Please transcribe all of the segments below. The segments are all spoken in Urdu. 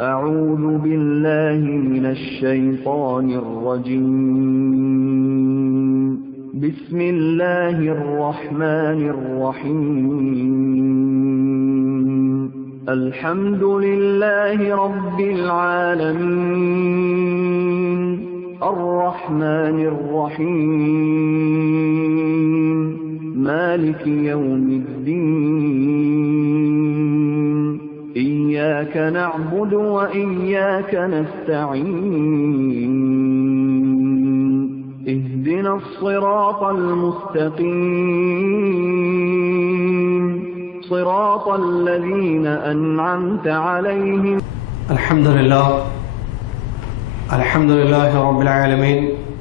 أعوذ بالله من الشيطان الرجيم. بسم الله الرحمن الرحيم. الحمد لله رب العالمين الرحمن الرحيم مالك يوم الدين إياك نعبد وإياك نستعين اهدنا الصراط المستقيم صراط الذين أنعمت عليهم. الحمد لله رب العالمين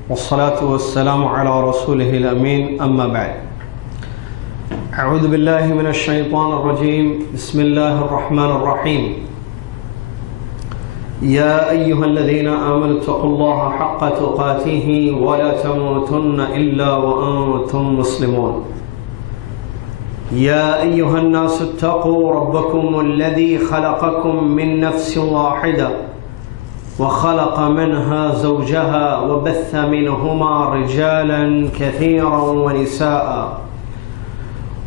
والصلاة والسلام على رسوله الأمين أما بعد. أعوذ بالله من الشيطان الرجيم. بسم الله الرحمن الرحيم. يا أيها الذين آمنوا اتقوا الله حق تقاته ولا تموتن إلا وأنتم مسلمون. يا أيها الناس اتقوا ربكم الذي خلقكم من نفس واحدة وخلق منها زوجها وبث منهما رجالا كثيرا ونساء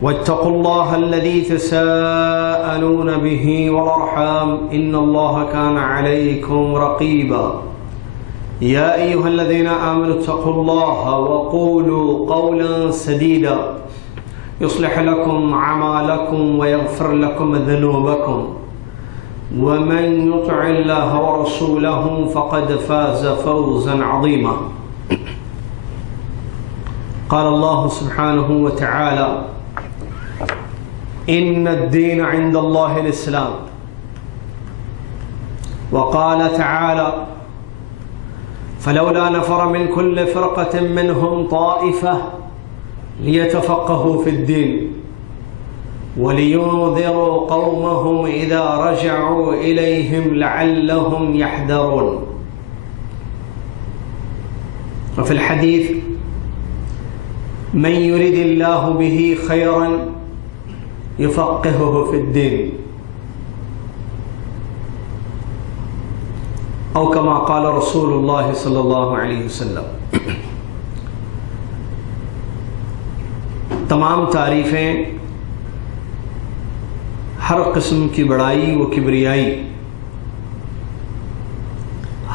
واتقوا الله الذي تساءلون به والأرحام إن الله كان عليكم رقيبا. يا أيها الذين آمنوا اتقوا الله وقولوا قولا سديدا يصلح لكم أعمالكم ويغفر لكم ذنوبكم ومن يطع الله ورسوله فقد فاز فوزا عظيما. قال الله سبحانه وتعالى إن الدين عند الله الإسلام. وقال تعالى فلولا نفر من كل فرقة منهم طائفة ليتفقهوا في الدين ولينذروا قومهم إذا رجعوا إليهم لعلهم يحذرون. وفي الحديث من يرد الله به خيرا يفقهه في الدين أو كما قال رسول الله صلی اللہ علیہ وسلم. تمام تعریفیں، ہر قسم کی بڑائی و کبریائی،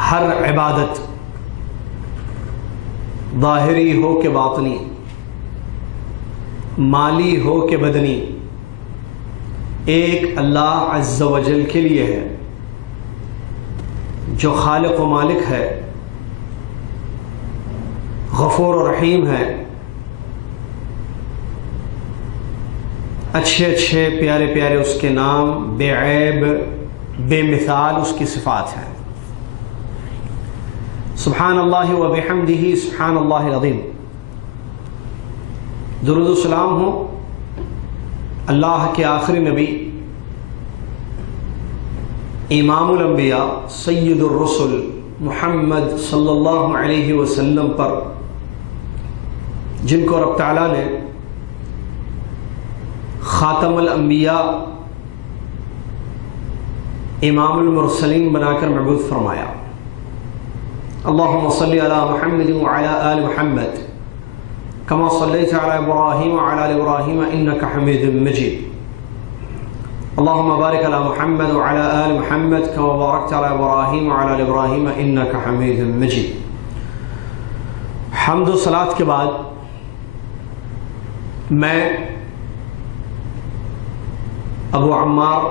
ہر عبادت ظاہری ہو کہ باطنی، مالی ہو کہ بدنی، ایک اللہ عز و جل کے لیے ہے جو خالق و مالک ہے، غفور و رحیم ہے، اچھے اچھے پیارے پیارے اس کے نام، بے عیب بے مثال اس کی صفات ہیں. سبحان اللہ و بحمدہ سبحان اللہ العظیم. درود و سلام ہو اللہ کے آخری نبی، امام الانبیاء، سید الرسل محمد صلی اللہ علیہ وسلم پر، جن کو رب تعالیٰ نے خاتم الانبیاء، امام المرسلین بنا کر مبعوث فرمایا. اللہم صلی علی محمد وعلی آل محمد كما صليت على إبراهيم وعلى آل إبراهيم إنك حميد مجيد. اللهم بارك على محمد وعلى آل محمد كما باركت على إبراهيم وعلى آل إبراهيم إنك حميد مجيد. حمد و صلاة کے بعد میں ابو عمار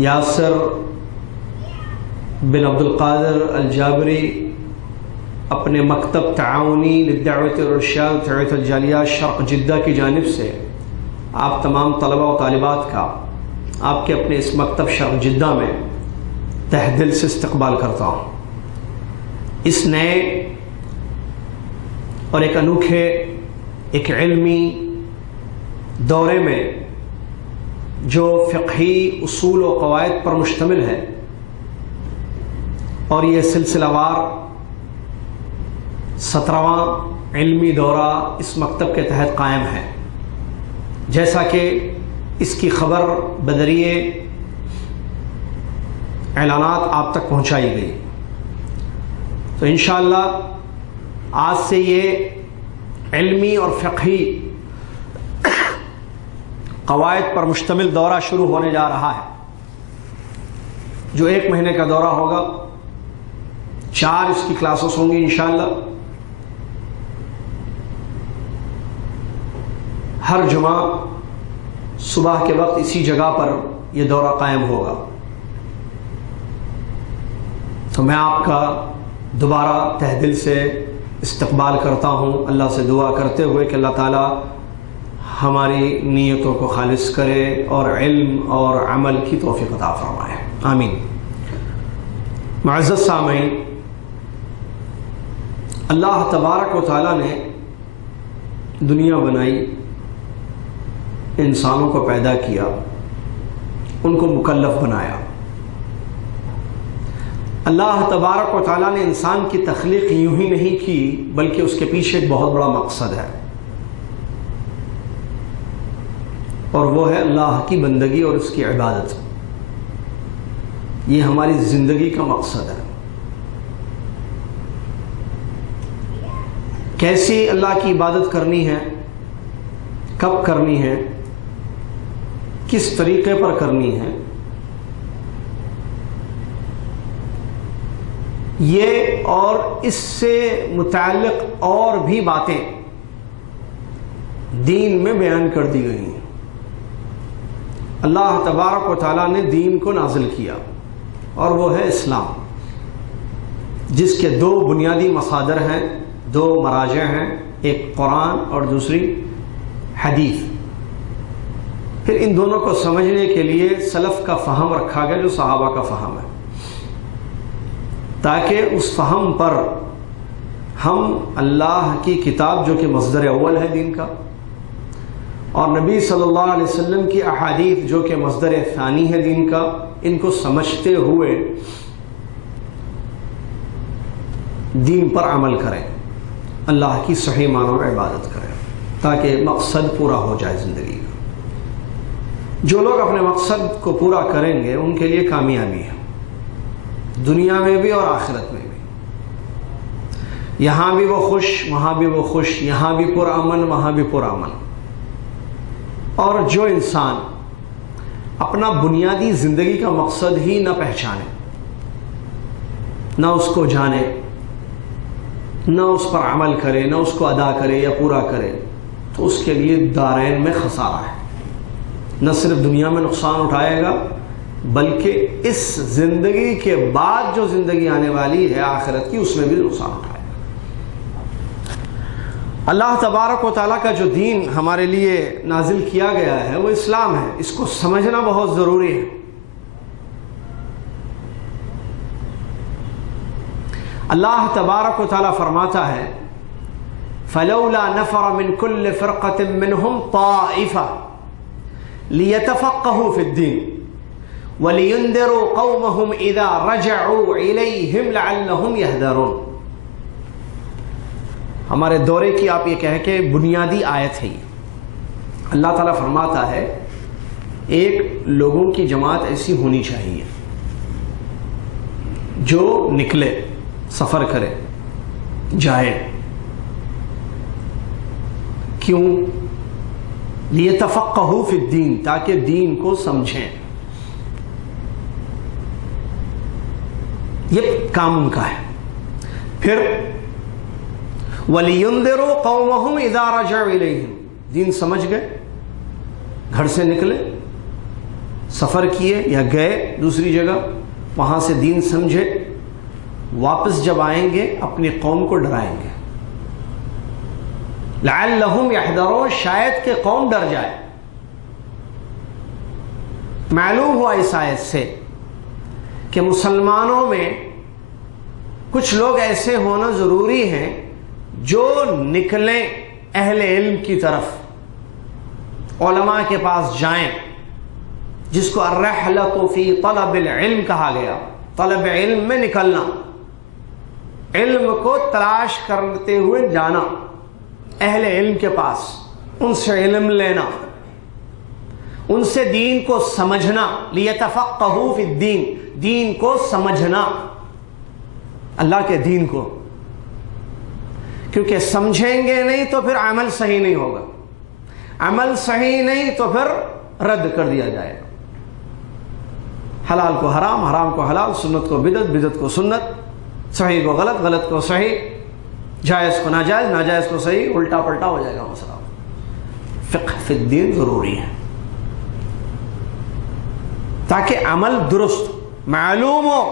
یاسر بن عبد القادر الجابری اپنے مکتب تعاونی للدعوت والارشاد وتوعیۃ الجالیہ شرق جدہ کی جانب سے آپ تمام طلبہ و طالبات کا آپ کے اپنے اس مکتب شرق جدہ میں تہ دل سے استقبال کرتا ہوں. اس نئے اور ایک انوکھے، ایک علمی دورے میں جو فقہی اصول و قواعد پر مشتمل ہے، اور یہ سلسلہ وار 17واں علمی دورہ اس مکتب کے تحت قائم ہے. جیسا کہ اس کی خبر بدریے اعلانات آپ تک پہنچائی گئی. تو انشاءاللہ آج سے یہ علمی اور فقہی قواعد پر مشتمل دورہ شروع ہونے جا رہا ہے، جو 1 مہینے کا دورہ ہوگا. 4 اس کی کلاسز ہوں گی انشاءاللہ. ہر جمعہ صبح کے وقت اسی جگہ پر یہ دورہ قائم ہوگا. تو میں آپ کا دوبارہ تہ دل سے استقبال کرتا ہوں، اللہ سے دعا کرتے ہوئے کہ اللہ تعالیٰ ہماری نیتوں کو خالص کرے اور علم اور عمل کی توفیق عطا فرمائے. آمین. معزز سامعین، اللہ تبارک و تعالیٰ نے دنیا بنائی، انسانوں کو پیدا کیا، ان کو مکلف بنایا. اللہ تبارک و تعالیٰ نے انسان کی تخلیق یوں ہی نہیں کی، بلکہ اس کے پیچھے ایک بہت بڑا مقصد ہے، اور وہ ہے اللہ کی بندگی اور اس کی عبادت. یہ ہماری زندگی کا مقصد ہے. کیسی اللہ کی عبادت کرنی ہے، کب کرنی ہے، کس طریقے پر کرنی ہے، یہ اور اس سے متعلق اور بھی باتیں دین میں بیان کر دی گئی ہیں. اللہ تبارک و تعالیٰ نے دین کو نازل کیا، اور وہ ہے اسلام، جس کے 2 بنیادی مصادر ہیں، 2 مراجع ہیں، ایک قرآن اور دوسری حدیث. پھر ان دونوں کو سمجھنے کے لیے سلف کا فہم رکھا گیا، جو صحابہ کا فہم ہے، تاکہ اس فہم پر ہم اللہ کی کتاب، جو کہ مصدر اول ہے دین کا، اور نبی صلی اللہ علیہ وسلم کی احادیث، جو کہ مصدر ثانی ہے دین کا، ان کو سمجھتے ہوئے دین پر عمل کریں، اللہ کی صحیح معنوں میں عبادت کریں، تاکہ مقصد پورا ہو جائے زندگی کا. جو لوگ اپنے مقصد کو پورا کریں گے ان کے لیے کامیابی ہے، دنیا میں بھی اور آخرت میں بھی. یہاں بھی وہ خوش، وہاں بھی وہ خوش، یہاں بھی پرامن، وہاں بھی پرامن. اور جو انسان اپنا بنیادی زندگی کا مقصد ہی نہ پہچانے، نہ اس کو جانے، نہ اس پر عمل کرے، نہ اس کو ادا کرے یا پورا کرے، تو اس کے لیے دارین میں خسارہ ہے. نہ صرف دنیا میں نقصان اٹھائے گا، بلکہ اس زندگی کے بعد جو زندگی آنے والی ہے آخرت کی، اس میں بھی نقصان اٹھائے گا. اللہ تبارک و تعالیٰ کا جو دین ہمارے لیے نازل کیا گیا ہے وہ اسلام ہے. اس کو سمجھنا بہت ضروری ہے. اللہ تبارک و تعالیٰ فرماتا ہے فَلَوْلَا نَفَرَ مِن كُلِّ فِرْقَةٍ مِّنْهُمْ طَائِفَةٌ لِيَتَفَقَّهُوا فِي الدِّينِ وَلِيُنذِرُوا قَوْمَهُمْ إِذَا رَجَعُوا إِلَيْهِمْ لَعَلَّهُمْ يَهْذَرُونَ. ہمارے دورے کی آپ یہ کہہ کہ بنیادی آیت ہے. اللہ تعالیٰ فرماتا ہے ایک لوگوں کی جماعت ایسی ہونی چاہیے جو نکلے، سفر کرے، جائے. کیوں؟ لیتفقہوا فی الدین، تاکہ دین کو سمجھیں. یہ کام ان کا ہے. پھر وَلِيُنذِرُوا قَوْمَهُمْ إِذَا رَجَعُوا إِلَيْهِمْ، دین سمجھ گئے، گھر سے نکلے، سفر کیے یا گئے دوسری جگہ، وہاں سے دین سمجھے، واپس جب آئیں گے اپنی قوم کو ڈرائیں گے. لعلہم یحذرون، شاید کہ قوم ڈر جائے. معلوم ہوا اس آیت سے کہ مسلمانوں میں کچھ لوگ ایسے ہونا ضروری ہیں جو نکلیں اہل علم کی طرف، علماء کے پاس جائیں، جس کو الرحلۃ فی طلب العلم کہا گیا. طلب علم میں نکلنا، علم کو تلاش کرتے ہوئے جانا اہل علم کے پاس، ان سے علم لینا. ان سے دین کو سمجھنا، لیتفقہوا فی الدین، دین کو سمجھنا، اللہ کے دین کو، کیونکہ سمجھیں گے نہیں تو پھر عمل صحیح نہیں ہوگا، عمل صحیح نہیں تو پھر رد کر دیا جائے گا۔ حلال کو حرام، حرام کو حلال، سنت کو بدعت، بدعت کو سنت، صحیح کو غلط، غلط کو صحیح، جائز کو ناجائز، ناجائز کو صحیح، الٹا پلٹا ہو جائے گا مسئلہ۔ فقہ فی الدین ضروری ہے تاکہ عمل درست معلوم ہو،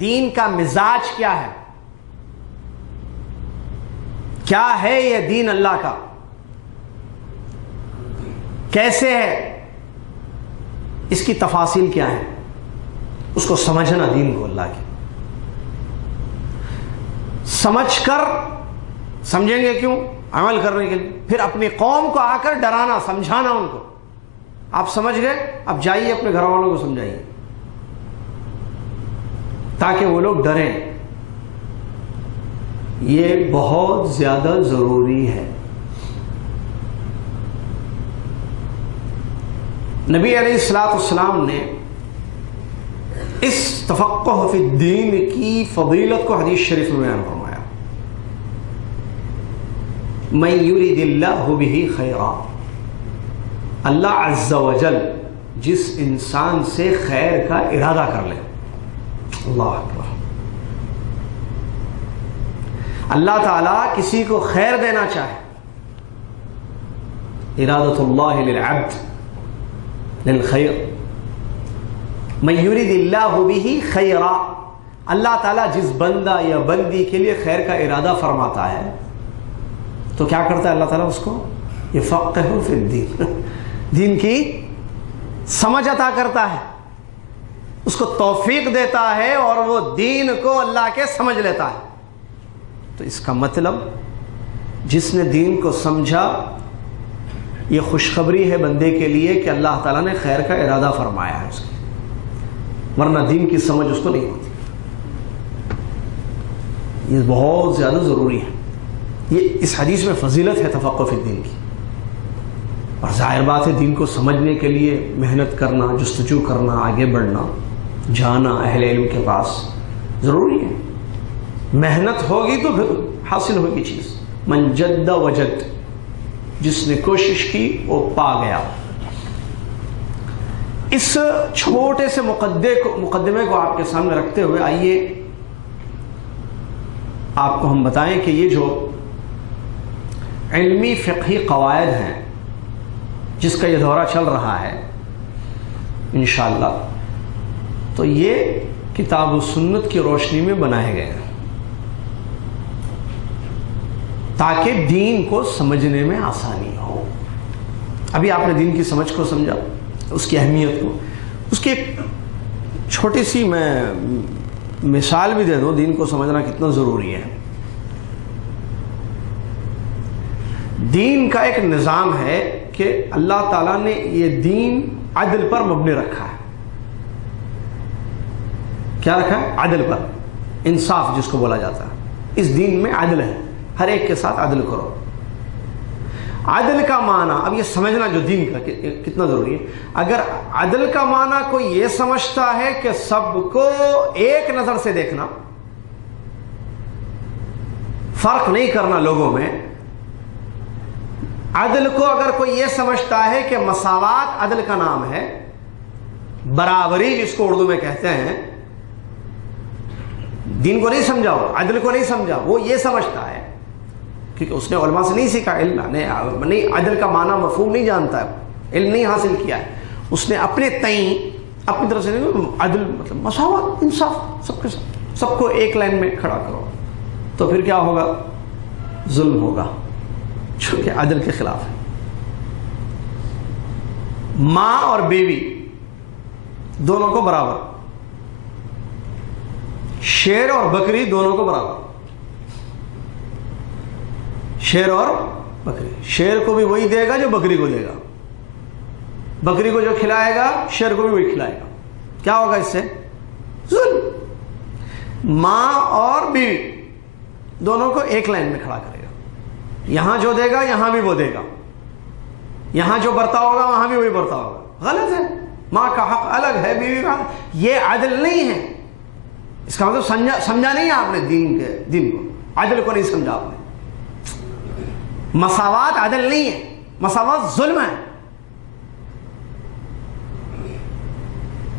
دین کا مزاج کیا ہے، کیا ہے یہ دین اللہ کا، کیسے ہے، اس کی تفاصیل کیا ہے، اس کو سمجھنا دین کو اللہ کی، سمجھ کر، سمجھیں گے کیوں؟ عمل کرنے کے لیے، پھر اپنی قوم کو آ کر ڈرانا، سمجھانا ان کو، آپ سمجھ گئے اب جائیے اپنے گھر والوں کو سمجھائیے تاکہ وہ لوگ ڈریں۔ یہ بہت زیادہ ضروری ہے۔ نبی علیہ السلام نے اس تفقہ فی الدین کی فضیلت کو حدیث شریف میں بیان فرمایا، من یرید اللہ بہ خیرا، اللہ عز و جل جس انسان سے خیر کا ارادہ کر لے، اللہ اکبر، اللہ تعالیٰ کسی کو خیر دینا چاہے، ارادۃ اللہ للعبد للخیر، من یرید اللہ بہ خیرا، اللہ تعالیٰ جس بندہ یا بندی کے لیے خیر کا ارادہ فرماتا ہے تو کیا کرتا ہے اللہ تعالیٰ؟ اس کو یفقہہ فی الدین، دین کی سمجھ عطا کرتا ہے، اس کو توفیق دیتا ہے اور وہ دین کو اللہ کے سمجھ لیتا ہے۔ تو اس کا مطلب جس نے دین کو سمجھا، یہ خوشخبری ہے بندے کے لیے کہ اللہ تعالیٰ نے خیر کا ارادہ فرمایا ہے اس کے، ورنہ دین کی سمجھ اس کو نہیں ہوتی۔ یہ بہت زیادہ ضروری ہے، یہ اس حدیث میں فضیلت ہے تفقہ فی الدین کی، اور ظاہر بات ہے دین کو سمجھنے کے لیے محنت کرنا، جستجو کرنا، آگے بڑھنا، جانا اہل علم کے پاس ضروری ہے۔ محنت ہوگی تو پھر حاصل ہوگی چیز، من جد وجد، جس نے کوشش کی وہ پا گیا۔ اس چھوٹے سے مقدمے کو آپ کے سامنے رکھتے ہوئے آئیے آپ کو ہم بتائیں کہ یہ جو علمی فقہی قواعد ہیں جس کا یہ دورہ چل رہا ہے انشاءاللہ، تو یہ کتاب و سنت کی روشنی میں بنائے گئے ہیں تاکہ دین کو سمجھنے میں آسانی ہو۔ ابھی آپ نے دین کی سمجھ کو سمجھا، اس کی اہمیت کو، اس کی ایک چھوٹی سی میں مثال بھی دے دوں دین کو سمجھنا کتنا ضروری ہے۔ دین کا ایک نظام ہے کہ اللہ تعالیٰ نے یہ دین عدل پر مبنی رکھا ہے۔ کیا رکھا ہے؟ عدل پر، انصاف جس کو بولا جاتا ہے۔ اس دین میں عدل ہے، ہر ایک کے ساتھ عدل کرو۔ عدل کا معنی، اب یہ سمجھنا جو دین کا کتنا ضروری ہے، اگر عدل کا معنی کوئی یہ سمجھتا ہے کہ سب کو ایک نظر سے دیکھنا، فرق نہیں کرنا لوگوں میں، عدل کو اگر کوئی یہ سمجھتا ہے کہ مساوات عدل کا نام ہے، برابری جس کو اردو میں کہتے ہیں، دین کو نہیں سمجھا، عدل کو نہیں سمجھا، وہ یہ سمجھتا ہے کیونکہ اس نے علماء سے نہیں سیکھا، علم نہیں، عدل کا معنی مفہوم نہیں جانتا ہے، علم نہیں حاصل کیا ہے، اس نے اپنے تئیں اپنی طرف سے نہیں، عدل مطلب مساوات، انصاف، سب کے ساتھ، سب کو ایک لائن میں کھڑا کرو، تو پھر کیا ہوگا؟ ظلم ہوگا، جو کہ عدل کے خلاف ہے۔ ماں اور بیوی دونوں کو برابر، شیر اور بکری دونوں کو برابر، شیر اور بکری، شیر کو بھی وہی دے گا جو بکری کو دے گا، بکری کو جو کھلائے گا شیر کو بھی وہی کھلائے گا، کیا ہوگا اس سے؟ ظلم۔ ماں اور بیوی دونوں کو ایک لائن میں کھڑا کرے گا، یہاں جو دے گا یہاں بھی وہ دے گا، یہاں جو برتا ہوگا وہاں بھی وہی برتا ہوگا، غلط ہے. ماں کا حق الگ ہے، بیوی کا حق، یہ عدل نہیں ہے. اس کا مطلب سمجھا نہیں آپ نے دین کو، عدل کو نہیں سمجھا آپ نے. مساوات عدل نہیں ہے، مساوات ظلم ہے.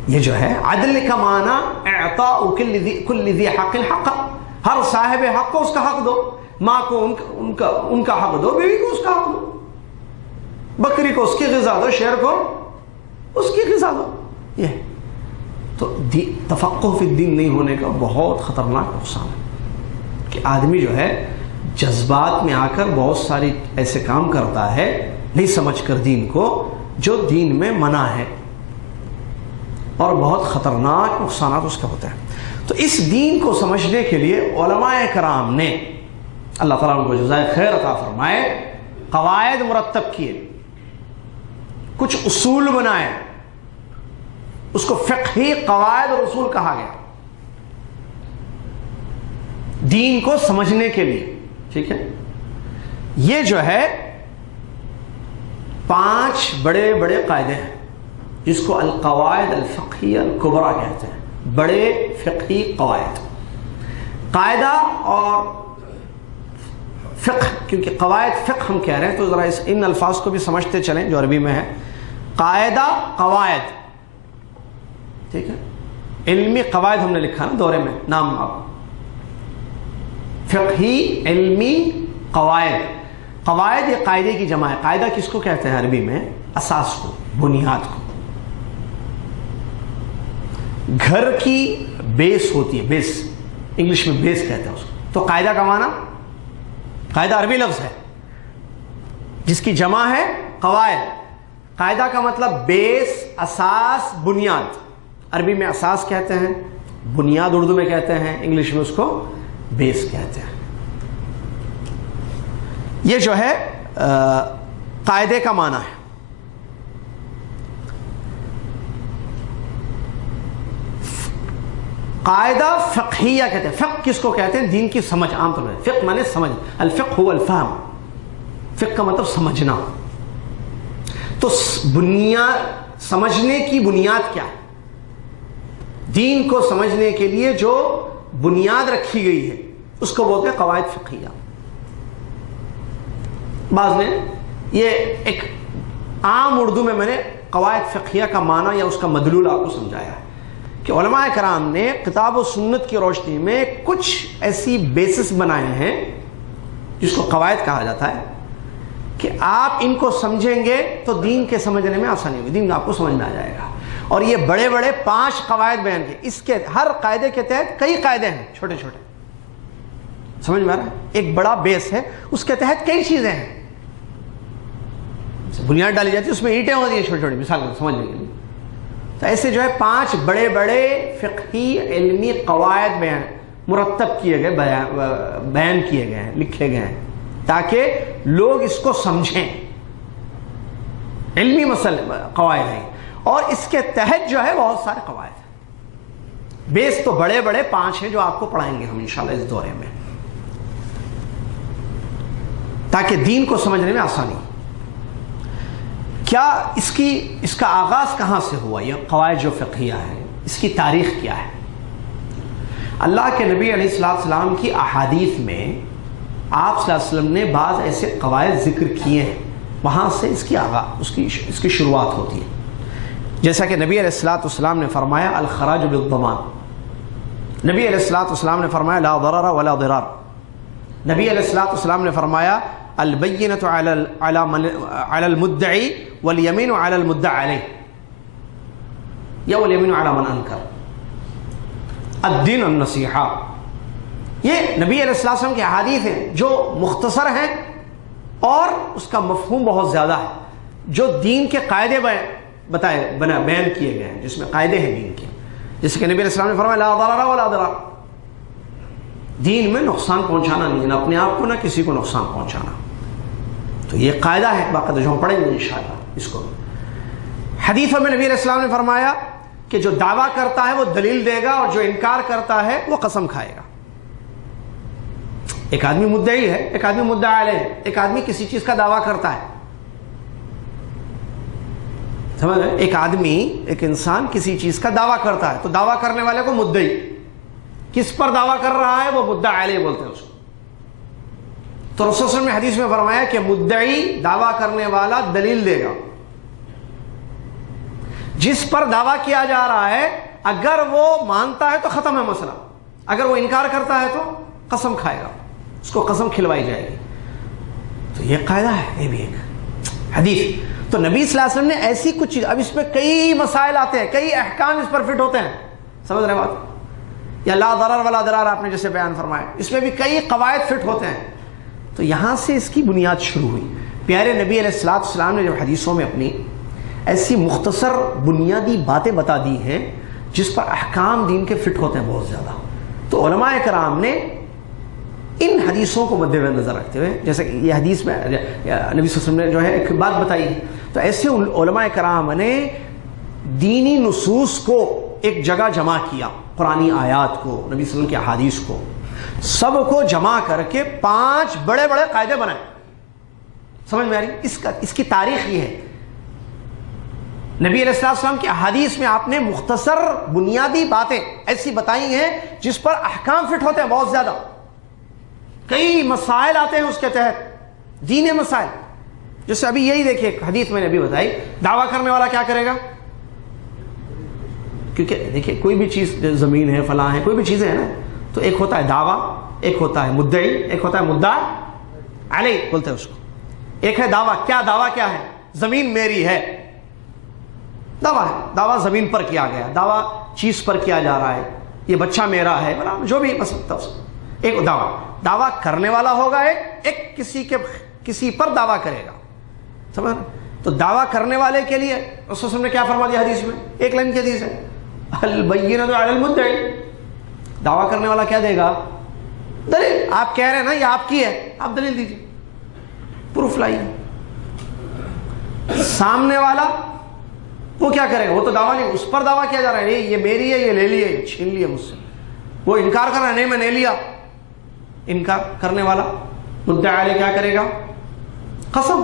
یہ جو ہے عدل کا معنی اعطاء کل ذی حق حق، ہر صاحب حق کو اس کا حق دو. ماں کو ان کا حق دو، بیوی کو اس کا حق دو، بکری کو اس کی غذا دو، شیر کو اس کی غذا دو. یہ تو تفقہ فی الدین نہیں ہونے کا بہت خطرناک نقصان ہے کہ آدمی جو ہے جذبات میں آ کر بہت ساری ایسے کام کرتا ہے نہیں سمجھ کر دین کو، جو دین میں منع ہے، اور بہت خطرناک نقصانات اس کے ہوتے ہیں. تو اس دین کو سمجھنے کے لیے علماء کرام نے، اللہ تعالیٰ ان کو جزائے خیر عطا فرمائے، قواعد مرتب کیے، کچھ اصول بنائے. اس کو فقہی قواعد اور اصول کہا گیا دین کو سمجھنے کے لیے. ٹھیک ہے، یہ جو ہے 5 بڑے بڑے قاعدے ہیں جس کو القواعد الفقہیہ الکبریٰ کہتے ہیں. بڑے فقہی قواعد. قاعدہ اور فقہ، کیونکہ قواعد فقہ ہم کہہ رہے ہیں تو ذرا ان الفاظ کو بھی سمجھتے چلیں جو عربی میں ہے. قاعدہ، قواعد، ٹھیک ہے، علمی قواعد ہم نے لکھا نا دورے میں نام آپ. فقہی علمی قواعد. قواعد یہ قاعدے کی جمع ہے. قاعدہ کس کو کہتے ہیں عربی میں؟ اساس کو، بنیاد کو. گھر کی بیس ہوتی ہے، بیس انگلش میں بیس کہتے ہیں اس کو. تو قاعدہ کا معنی، قاعدہ عربی لفظ ہے جس کی جمع ہے قواعد. قاعدہ کا مطلب بیس، اساس، بنیاد. عربی میں اساس کہتے ہیں، بنیاد اردو میں کہتے ہیں، انگلش میں اس کو بیس کہتے ہیں. یہ جو ہے قاعدے کا معنی ہے. قاعدہ فقہیہ کہتے ہیں. فقہ کس کو کہتے ہیں؟ دین کی سمجھ. عام طور پر فقہ مانے سمجھ. الفقہ هو الفہم. فقہ کا مطلب سمجھنا. تو بنیاد، سمجھنے کی بنیاد کیا ہے؟ دین کو سمجھنے کے لیے جو بنیاد رکھی گئی ہے اس کو بولتے ہیں قواعد فقہیہ. بعض نے یہ ایک عام اردو میں نے قواعد فقہیہ کا معنی یا اس کا مدلول آپ کو سمجھایا ہے کہ علماء کرام نے کتاب و سنت کی روشنی میں کچھ ایسی بیسس بنائے ہیں جس کو قواعد کہا جاتا ہے کہ آپ ان کو سمجھیں گے تو دین کے سمجھنے میں آسانی ہوگی، دین آپ کو سمجھ میں آ جائے گا. اور یہ بڑے بڑے 5 قواعد بیان کیے. اس کے ہر قاعدے کے تحت کئی قاعدے ہیں چھوٹے چھوٹے. سمجھ میں آ رہا ہے؟ ایک بڑا بیس ہے، اس کے تحت کئی چیزیں ہیں. بنیاد ڈالی جاتی ہے، اس میں اینٹیں ہوتی ہیں چھوٹی چھوٹی، مثال کو سمجھنے کے لیے. تو ایسے جو ہے 5 بڑے بڑے فقہی علمی قواعد بیان مرتب کیے گئے، بیان کیے گئے ہیں، لکھے گئے ہیں تاکہ لوگ اس کو سمجھیں. علمی مسئلے قواعد ہیں اور اس کے تحت جو ہے بہت سارے قواعد ہیں. بیس تو بڑے بڑے 5 ہیں جو آپ کو پڑھائیں گے ہم انشاءاللہ اس دورے میں تاکہ دین کو سمجھنے میں آسانی. کیا اس کا آغاز کہاں سے ہوا؟ یہ قواعد جو فقہیہ ہے اس کی تاریخ کیا ہے؟ اللہ کے نبی علیہ السلام کی احادیث میں آپ صلی اللہ علیہ وسلم نے بعض ایسے قواعد ذکر کیے ہیں، وہاں سے اس کی شروعات ہوتی ہے. جیسا کہ نبی علیہ السلام نے فرمایا الخراج بالضمان. نبی علیہ السلام نے فرمایا لا ضرر ولا ضرار. نبی علیہ السلام نے فرمایا البینۃ علی المدعی والیمین علی المدعی علیہ یا والیمین علی من انکر. الدین النصیحہ. یہ نبی علیہ السلام کی احادیث ہیں جو مختصر ہیں اور اس کا مفہوم بہت زیادہ ہے. جو دین کے قاعدے بیان کیے گئے ہیں، جس میں قاعدے ہیں دین کے. جیسے کہ نبی علیہ السلام نے فرمایا لا ضرر ولا ضرار. دین میں نقصان پہنچانا نہیں ہے، نہ اپنے آپ کو نہ کسی کو نقصان پہنچانا. تو یہ قاعدہ ہے باقاعدہ جو ہم پڑھیں گے انشاءاللہ اس کو. حدیث میں نبی علیہ السلام نے فرمایا کہ جو دعویٰ کرتا ہے وہ دلیل دے گا اور جو انکار کرتا ہے وہ قسم کھائے گا. ایک آدمی مدعی ہے، ایک آدمی مدعی علیہ ہے. ایک آدمی کسی چیز کا دعویٰ کرتا ہے، سمجھ رہے؟ ایک آدمی، ایک انسان کسی چیز کا دعویٰ کرتا ہے تو دعویٰ کرنے والے کو مدعی، کس پر دعویٰ کر رہا ہے وہ مدعی علیہ بولتے ہیں اس کو. تو رسول صلی اللہ علیہ وسلم نے حدیث میں فرمایا کہ مدعی دعویٰ کرنے والا دلیل دے گا. جس پر دعویٰ کیا جا رہا ہے اگر وہ مانتا ہے تو ختم ہے مسئلہ، اگر وہ انکار کرتا ہے تو قسم کھائے گا، اس کو قسم کھلوائی جائے گی. تو یہ قاعدہ ہے، یہ بھی ایک حدیث. تو نبی صلی اللہ علیہ وسلم نے ایسی کچھ چیز، اب اس میں کئی مسائل آتے ہیں، کئی احکام اس پر فٹ ہوتے ہیں، سمجھ رہے بات؟ یا لا ضرر ولا ضرار آپ نے جیسے بیان فرمایا، اس میں بھی کئی قواعد فٹ ہوتے ہیں. تو یہاں سے اس کی بنیاد شروع ہوئی. پیارے نبی علیہ الصلوۃ والسلام نے جب حدیثوں میں اپنی ایسی مختصر بنیادی باتیں بتا دی ہیں جس پر احکام دین کے فٹ ہوتے ہیں بہت زیادہ، تو علماء کرام نے ان حدیثوں کو مد نظر رکھتے ہوئے، جیسے کہ یہ حدیث میں نبی صلی اللہ علیہ وسلم نے جو ہے ایک بات بتائی ہے، تو ایسے علماء کرام نے دینی نصوص کو ایک جگہ جمع کیا، قرآنی آیات کو، نبی صلی اللہ علیہ وسلم کی احادیث کو، سب کو جمع کر کے 5 بڑے بڑے قاعدے بنائے. سمجھ میں آ رہی؟ اس کی تاریخ یہ ہے. نبی علیہ السلام کی احادیث میں آپ نے مختصر بنیادی باتیں ایسی بتائی ہیں جس پر احکام فٹ ہوتے ہیں بہت زیادہ. کئی مسائل آتے ہیں اس کے تحت، دین مسائل. جیسے ابھی یہی دیکھیے حدیث میں نے ابھی بتائی، دعویٰ کرنے والا کیا کرے گا؟ کیونکہ دیکھیے کوئی بھی چیز، زمین ہے، فلاں ہے، کوئی بھی چیزیں ہیں نا، تو ایک ہوتا ہے دعویٰ، ایک ہوتا ہے مدعی، ایک ہوتا ہے مدعا علیہ بولتے ہیں اس کو. ایک ہے دعویٰ. دعویٰ کیا ہے؟ زمین میری ہے، دعویٰ ہے. دعویٰ زمین پر کیا گیا، دعویٰ چیز پر کیا جا رہا ہے، یہ بچہ میرا ہے، جو بھی مسئلہ. ایک دعویٰ کرنے والا ہوگا، ایک کسی پر دعویٰ کرے گا. سمجھ؟ تو دعویٰ کرنے والے کے لیے رسول صلی اللہ علیہ وسلم نے کیا فرما دیا حدیث میں؟ ایک لائن کی حدیث ہے، البینۃ علی المدعی. دعویٰ کرنے والا کیا دے گا؟ دلیل. آپ کہہ رہے ہیں نا یہ آپ کی ہے، آپ دلیل دیجیے، پروف لائیے. سامنے والا وہ کیا کرے گا؟ وہ تو دعویٰ نہیں، اس پر دعویٰ کیا جا رہا ہے، یہ میری ہے، یہ لے لیے، یہ چھین لیے مجھ سے. وہ انکار کر رہا ہے، نہیں میں نے لیا. انکار کرنے والا مدعی علیہ کیا کرے گا؟ قسم.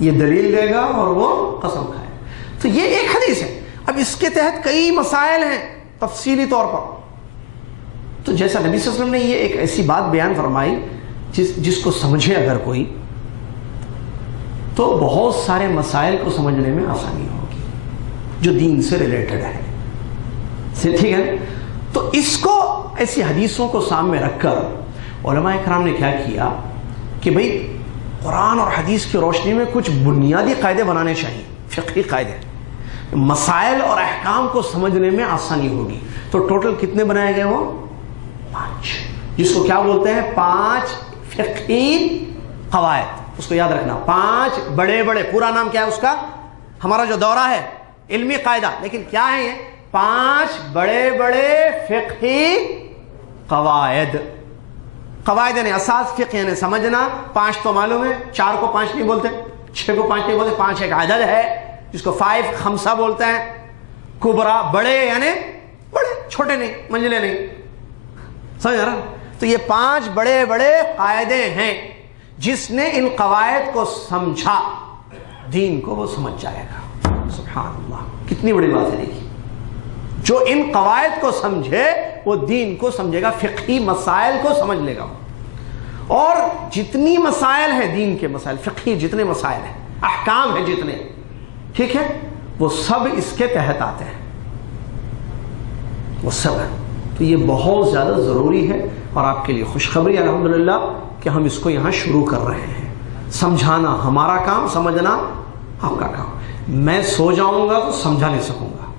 یہ دلیل دے گا اور وہ قسم کھائے. تو یہ ایک حدیث ہے. اب اس کے تحت کئی مسائل ہیں تفصیلی طور پر. تو جیسا نبی صلی اللہ علیہ وسلم نے یہ ایک ایسی بات بیان فرمائی جس کو سمجھے اگر کوئی، تو بہت سارے مسائل کو سمجھنے میں آسانی ہوگی جو دین سے ریلیٹڈ ہے. ٹھیک ہے؟ تو اس کو ایسی حدیثوں کو سامنے رکھ کر علماء کرام نے کیا کیا کہ بھئی قرآن اور حدیث کی روشنی میں کچھ بنیادی قاعدے بنانے چاہیے، فقہی قاعدے، مسائل اور احکام کو سمجھنے میں آسانی ہوگی. تو ٹوٹل کتنے بنائے گئے؟ وہ 5، جس کو کیا بولتے ہیں؟ 5 فقہی قواعد. اس کو یاد رکھنا، 5 بڑے بڑے، پورا نام کیا ہے اس کا؟ ہمارا جو دورہ ہے علمی قاعدہ، لیکن کیا ہے یہ؟ 5 بڑے بڑے فقہی قواعد. قواعد یعنی اساس، فقہ یعنی سمجھنا. 5 تو معلوم ہے، 4 کو 5 نہیں بولتے، 6 کو 5 نہیں بولتے. 5 ایک عدد ہے جس کو 5 خمسہ بولتے ہیں. کبرا بڑے یعنی بڑے، چھوٹے نہیں، منزلے نہیں. سمجھ رہا؟ تو یہ 5 بڑے بڑے قاعدے ہیں. جس نے ان قواعد کو سمجھا دین کو وہ سمجھ جائے گا. سبحان اللہ، کتنی بڑی بات ہے. دیکھیے، جو ان قواعد کو سمجھے وہ دین کو سمجھے گا، فقہی مسائل کو سمجھ لے گا. اور جتنی مسائل ہیں دین کے مسائل، فقہی جتنے مسائل ہیں، احکام ہیں جتنے، ٹھیک ہے، وہ سب اس کے تحت آتے ہیں، وہ سب ہیں. تو یہ بہت زیادہ ضروری ہے اور آپ کے لیے خوشخبری الحمدللہ کہ ہم اس کو یہاں شروع کر رہے ہیں. سمجھانا ہمارا کام، سمجھنا آپ کا کام. میں سو جاؤں گا تو سمجھا نہیں سکوں گا،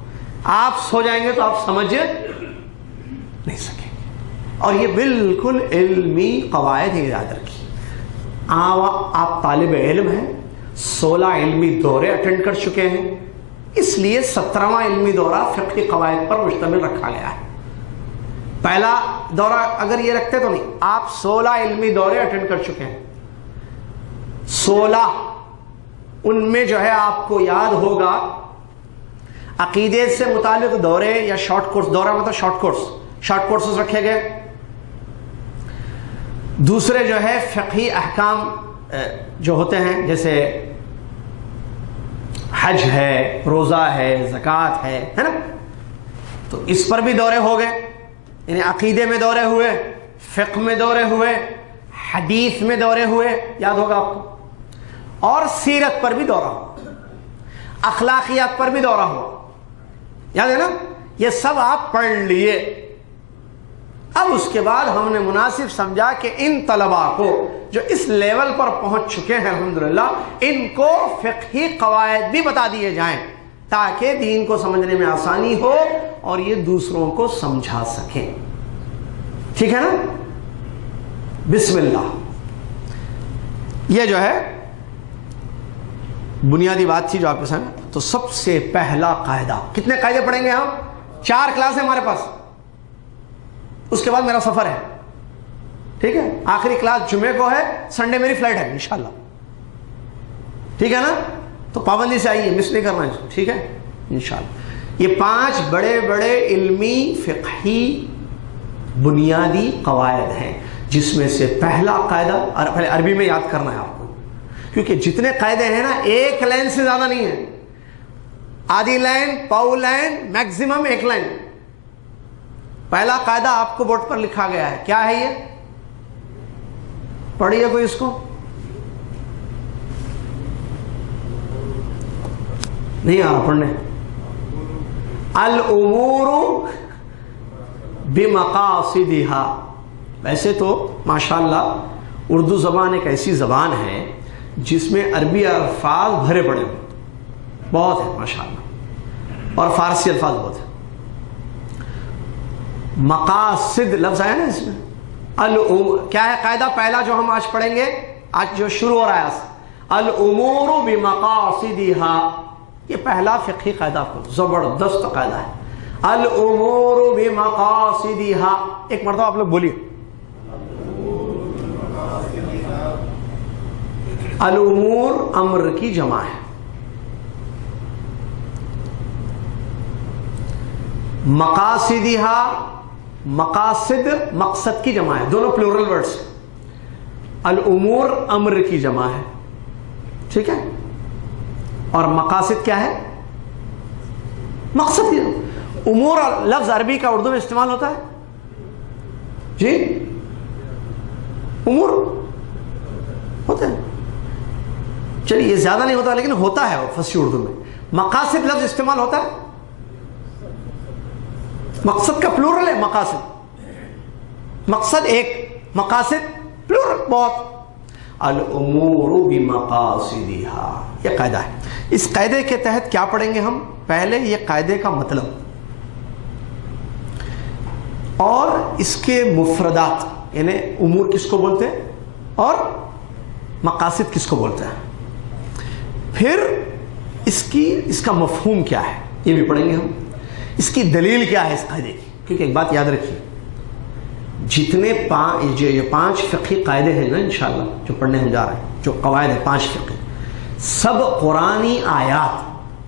آپ سو جائیں گے تو آپ سمجھ نہیں سکیں گے. اور یہ بالکل علمی قواعد ہیں، یاد رکھیے. آپ طالب علم ہیں، 16 علمی دورے اٹینڈ کر چکے ہیں، اس لیے 17واں علمی دورہ فقہی قواعد پر مشتمل رکھا گیا ہے. پہلا دورہ اگر یہ رکھتے تو نہیں. آپ 16 علمی دورے اٹینڈ کر چکے ہیں. 16 ان میں جو ہے آپ کو یاد ہوگا عقیدے سے متعلق دورے یا شارٹ کورس، دورہ مطلب شارٹ کورسز رکھے گئے. دوسرے جو ہے فقہی احکام جو ہوتے ہیں، جیسے حج ہے، روزہ ہے، زکوٰۃ ہے نا؟ تو اس پر بھی دورے ہو گئے، یعنی عقیدے میں دورے ہوئے، فقہ میں دورے ہوئے، حدیث میں دورے ہوئے، یاد ہوگا آپ کو، اور سیرت پر بھی دورہ ہوا، اخلاقیات پر بھی دورہ ہوا، یاد ہے نا؟ یہ سب آپ پڑھ لیے۔ اب اس کے بعد ہم نے مناسب سمجھا کہ ان طلباء کو جو اس لیول پر پہنچ چکے ہیں الحمدللہ، ان کو فقہی قواعد بھی بتا دیے جائیں تاکہ دین کو سمجھنے میں آسانی ہو اور یہ دوسروں کو سمجھا سکیں۔ ٹھیک ہے نا؟ بسم اللہ۔ یہ جو ہے بنیادی بات تھی جو آپ کے سامنے۔ تو سب سے پہلا قاعدہ، کتنے قاعدے پڑھیں گے ہم؟ 4 کلاس ہے ہمارے پاس، اس کے بعد میرا سفر ہے، ٹھیک ہے؟ آخری کلاس جمعے کو ہے، سنڈے میری فلائٹ ہے انشاءاللہ، ٹھیک ہے نا؟ تو پابندی سے آئیے، مس نہیں کرنا ہے، ٹھیک ہے انشاءاللہ۔ یہ 5 بڑے بڑے علمی فقہی بنیادی قواعد ہیں، جس میں سے پہلا قاعدہ، پہلے عربی میں یاد کرنا ہے آپ کو، کیونکہ جتنے قاعدے ہیں نا ایک لائن سے زیادہ نہیں ہے، آدھی لائن، پاؤ لائن، میکسیمم 1 لائن۔ پہلا قاعدہ آپ کو بورڈ پر لکھا گیا ہے، کیا ہے یہ؟ پڑھیے کوئی اس کو، نہیں آ رہا پڑھنے۔ الامور بمقاصدها۔ ویسے تو ماشاءاللہ اردو زبان ایک ایسی زبان ہے جس میں عربی الفاظ بھرے پڑے ہوئے بہت ہیں ماشاءاللہ، اور فارسی الفاظ بہت ہیں۔ مقاصد لفظ آیا نا اس میں۔ کیا ہے قاعدہ پہلا جو ہم آج پڑھیں گے، آج جو شروع ہو رہا ہے؟ الامور بمقاصدها۔ یہ پہلا فقہی قاعدہ آپ کو زبردست قاعدہ ہے، الامور بمقاصدها۔ ایک مرتبہ آپ لوگ بولیے، الامور امر کی جمع ہے، مقاصدها مقاصد مقصد کی جمع ہے، دونوں پلورل ورڈز۔ الامور امر کی جمع ہے، ٹھیک ہے؟ اور مقاصد کیا ہے؟ مقصد کی۔ امور لفظ عربی کا اردو میں استعمال ہوتا ہے جی؟ امور ہوتا ہے، چلیے یہ زیادہ نہیں ہوتا لیکن ہوتا ہے وہ فصیح اردو میں۔ مقاصد لفظ استعمال ہوتا ہے، مقصد کا پلورل ہے مقاصد، مقصد ایک، مقاصد پلورل بہت۔ الامور بمقاصدها، یہ قاعدہ ہے۔ اس قاعدے کے تحت کیا پڑھیں گے ہم؟ پہلے یہ قاعدے کا مطلب اور اس کے مفردات، یعنی امور کس کو بولتے ہیں اور مقاصد کس کو بولتے ہیں، پھر اس کا مفہوم کیا ہے یہ بھی پڑھیں گے ہم، اس کی دلیل کیا ہے اس قاعدے کی۔ کیونکہ ایک بات یاد رکھیے، جتنے یہ 5 فقہی قاعدے ہیں نا انشاءاللہ جو پڑھنے ہم جا رہے ہیں، جو قواعد ہیں 5 فقہی، سب قرآنی آیات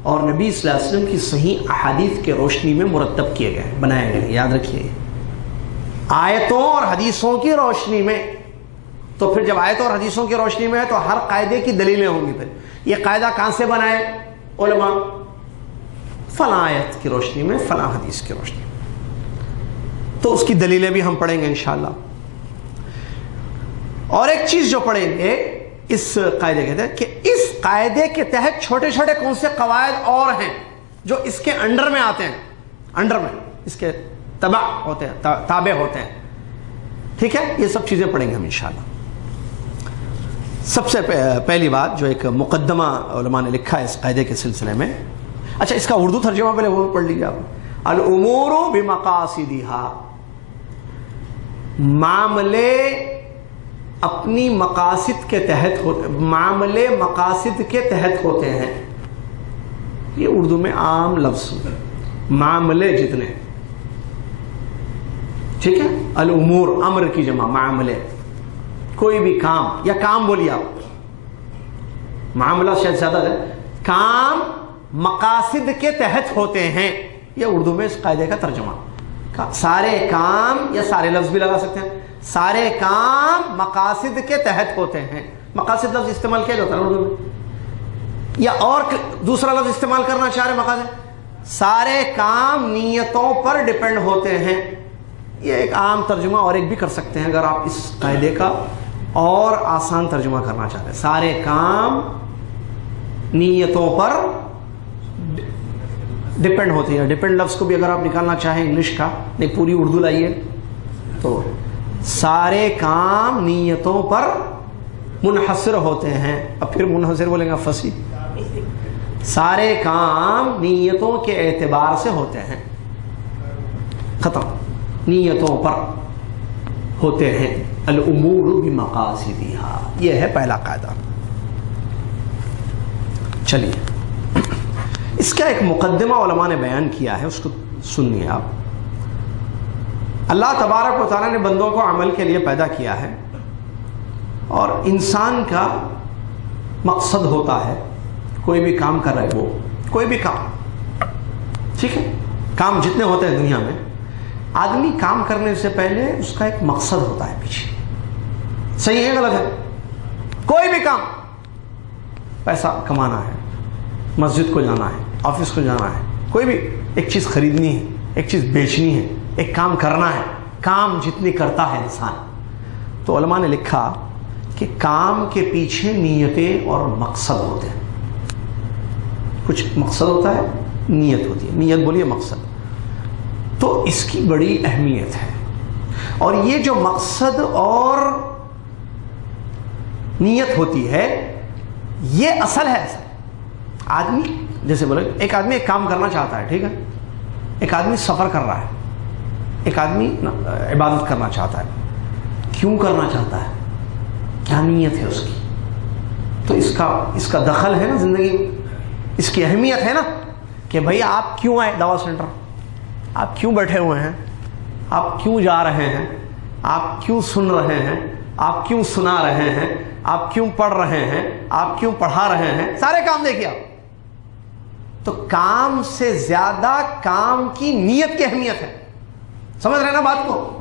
اور نبی صلی اللہ علیہ وسلم کی صحیح احادیث کے روشنی میں مرتب کیے گئے، بنائے گئے، یاد رکھیے، آیتوں اور حدیثوں کی روشنی میں۔ تو پھر جب آیتوں اور حدیثوں کی روشنی میں ہے تو ہر قاعدے کی دلیلیں ہوں گی۔ پھر یہ قاعدہ کہاں سے بنائے علماء؟ فلاں آیت کی روشنی میں، فلاں حدیث کی روشنی میں۔ تو اس کی دلیلیں بھی ہم پڑھیں گے انشاءاللہ۔ اور ایک چیز جو پڑھیں گے اس قاعدے کے تحت، کہ اس قاعدے کے تحت چھوٹے چھوٹے کون سے قواعد اور ہیں جو اس کے انڈر میں آتے ہیں، انڈر میں اس کے تبع ہوتے ہیں، تابع ہوتے ہیں، ٹھیک ہے؟ یہ سب چیزیں پڑھیں گے ہم انشاءاللہ۔ سب سے پہلی بات جو ایک مقدمہ علماء نے لکھا ہے اس قاعدے کے سلسلے میں، اچھا اس کا اردو ترجمہ پہلے وہ پڑھ لیجیے آپ۔ الامور بمقاصدها، معاملے اپنی مقاصد کے تحت ہوتے، معاملے مقاصد کے تحت ہوتے ہیں۔ یہ اردو میں عام لفظ، معاملے جتنے، ٹھیک ہے؟ الامور امر کی جمع، معاملے، کوئی بھی کام یا کام بولیے آپ، معاملہ شاید زیادہ ہے، کام مقاصد کے تحت ہوتے ہیں، یہ اردو میں اس قاعدے کا ترجمہ۔ سارے کام، یا سارے لفظ بھی لگا سکتے ہیں، سارے کام مقاصد کے تحت ہوتے ہیں۔ مقاصد لفظ استعمال کیا جاتا ہے اردو میں، یا اور دوسرا لفظ استعمال کرنا چاہ رہے مقاصد، سارے کام نیتوں پر ڈیپینڈ ہوتے ہیں. یہ ایک عام ترجمہ اور ایک بھی کر سکتے ہیں اگر آپ اس قاعدے کا اور آسان ترجمہ کرنا چاہتے ہیں. سارے کام نیتوں پر ڈیپینڈ ہوتے ہیں. ڈیپینڈ لفظ کو بھی اگر آپ نکالنا چاہیں انگلش کا، نہیں پوری اردو لائیے تو سارے کام نیتوں پر منحصر ہوتے ہیں. اب پھر منحصر بولیں گا فصیح. سارے کام نیتوں کے اعتبار سے ہوتے ہیں. ختم. نیتوں پر ہوتے ہیں. الامور بمقاصدہا، یہ ہے پہلا قاعدہ. چلیے اس کا ایک مقدمہ علماء نے بیان کیا ہے، اس کو سنیے آپ. اللہ تبارک و تعالیٰ نے بندوں کو عمل کے لیے پیدا کیا ہے، اور انسان کا مقصد ہوتا ہے کوئی بھی کام کر رہے وہ کوئی بھی کام، ٹھیک ہے، کام جتنے ہوتے ہیں دنیا میں، آدمی کام کرنے سے پہلے اس کا ایک مقصد ہوتا ہے پیچھے. صحیح ہے غلط ہے؟ کوئی بھی کام، پیسہ کمانا ہے، مسجد کو جانا ہے، آفس کو جانا ہے، کوئی بھی ایک چیز خریدنی ہے، ایک چیز بیچنی ہے، ایک کام کرنا ہے. کام جتنی کرتا ہے انسان، تو علماء نے لکھا کہ کام کے پیچھے نیتیں اور مقصد ہوتے ہیں. کچھ مقصد ہوتا ہے، نیت ہوتی ہے. نیت بولیے مقصد. تو اس کی بڑی اہمیت ہے. اور یہ جو مقصد اور نیت ہوتی ہے یہ اصل ہے. اصل آدمی جیسے بولے ایک آدمی ایک کام کرنا چاہتا ہے، ٹھیک ہے، ایک آدمی سفر کر رہا ہے، ایک آدمی عبادت کرنا چاہتا ہے. کیوں کرنا چاہتا ہے؟ کیا نیت ہے اس کی؟ تو اس کا دخل ہے نا زندگی میں، اس کی اہمیت ہے نا کہ بھئی آپ کیوں آئے دعویٰ سینٹر، آپ کیوں بیٹھے ہوئے ہیں، آپ کیوں جا رہے ہیں، آپ کیوں سن رہے ہیں، آپ کیوں سنا رہے ہیں، آپ کیوں پڑھ رہے ہیں، آپ کیوں پڑھا رہے ہیں. سارے کام دیکھیے آپ. تو کام سے زیادہ کام کی نیت کی اہمیت ہے. سمجھ رہے ہیں نا بات کو؟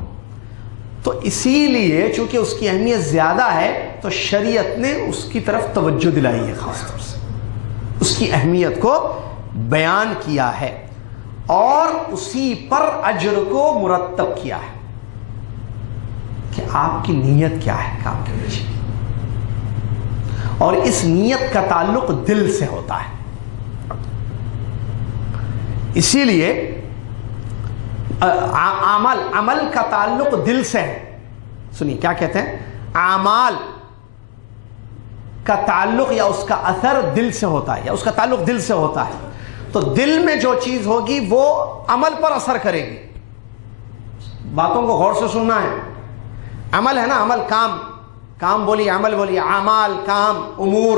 تو اسی لیے چونکہ اس کی اہمیت زیادہ ہے تو شریعت نے اس کی طرف توجہ دلائی ہے، خاص طور سے اس کی اہمیت کو بیان کیا ہے اور اسی پر اجر کو مرتب کیا ہے کہ آپ کی نیت کیا ہے کام کے پیچھے. اور اس نیت کا تعلق دل سے ہوتا ہے. اسی لیے عمل کا تعلق دل سے ہے. سنیے کیا کہتے ہیں، اعمال کا تعلق یا اس کا اثر دل سے ہوتا ہے، یا اس کا تعلق دل سے ہوتا ہے. تو دل میں جو چیز ہوگی وہ عمل پر اثر کرے گی. باتوں کو غور سے سننا ہے. عمل ہے نا، عمل کام بولیے، عمل بولیے، اعمال، کام، امور،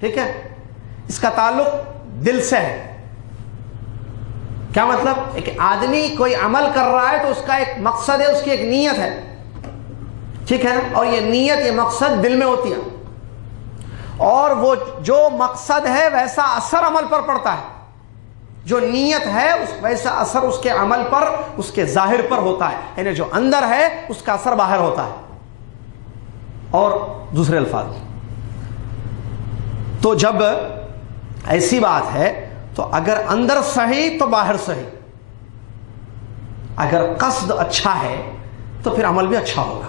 ٹھیک ہے. اس کا تعلق دل سے ہے. کیا مطلب؟ ایک آدمی کوئی عمل کر رہا ہے تو اس کا ایک مقصد ہے، اس کی ایک نیت ہے، ٹھیک ہے نا. اور یہ نیت، یہ مقصد دل میں ہوتی ہے، اور وہ جو مقصد ہے ویسا اثر عمل پر پڑتا ہے. جو نیت ہے ویسا اثر اس کے عمل پر، اس کے ظاہر پر ہوتا ہے. یعنی جو اندر ہے اس کا اثر باہر ہوتا ہے. اور دوسرے الفاظ تو جب ایسی بات ہے تو اگر اندر صحیح تو باہر صحیح. اگر قصد اچھا ہے تو پھر عمل بھی اچھا ہوگا.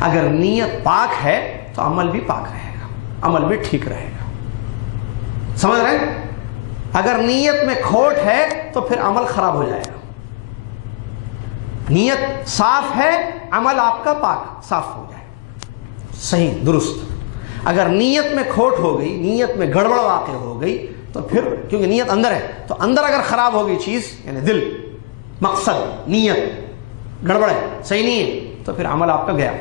اگر نیت پاک ہے تو عمل بھی پاک رہے گا، عمل بھی ٹھیک رہے گا. سمجھ رہے ہیں؟ اگر نیت میں کھوٹ ہے تو پھر عمل خراب ہو جائے گا. نیت صاف ہے، عمل آپ کا پاک صاف ہو جائے، صحیح درست. اگر نیت میں کھوٹ ہو گئی، نیت میں گڑبڑ واقع ہو گئی تو پھر کیونکہ نیت اندر ہے تو اندر اگر خراب ہو گئی چیز، یعنی دل، مقصد، نیت گڑبڑ ہے، صحیح نہیں ہے، تو پھر عمل آپ کا گیا.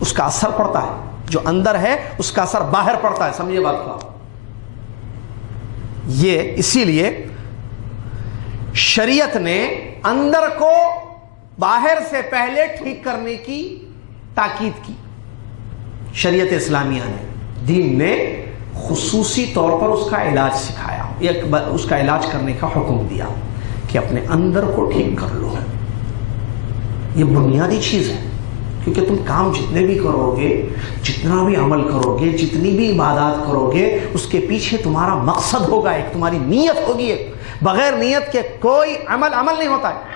اس کا اثر پڑتا ہے، جو اندر ہے اس کا اثر باہر پڑتا ہے. سمجھیے بات کو. یہ اسی لیے شریعت نے اندر کو باہر سے پہلے ٹھیک کرنے کی تاکید کی. شریعت اسلامیہ نے، دین نے خصوصی طور پر اس کا علاج سکھایا، اس کا علاج کرنے کا حکم دیا کہ اپنے اندر کو ٹھیک کر لو. یہ بنیادی چیز ہے کیونکہ تم کام جتنے بھی کرو گے، جتنا بھی عمل کرو گے، جتنی بھی عبادات کرو گے، اس کے پیچھے تمہارا مقصد ہوگا، ایک تمہاری نیت ہوگی. ایک بغیر نیت کے کوئی عمل نہیں ہوتا ہے.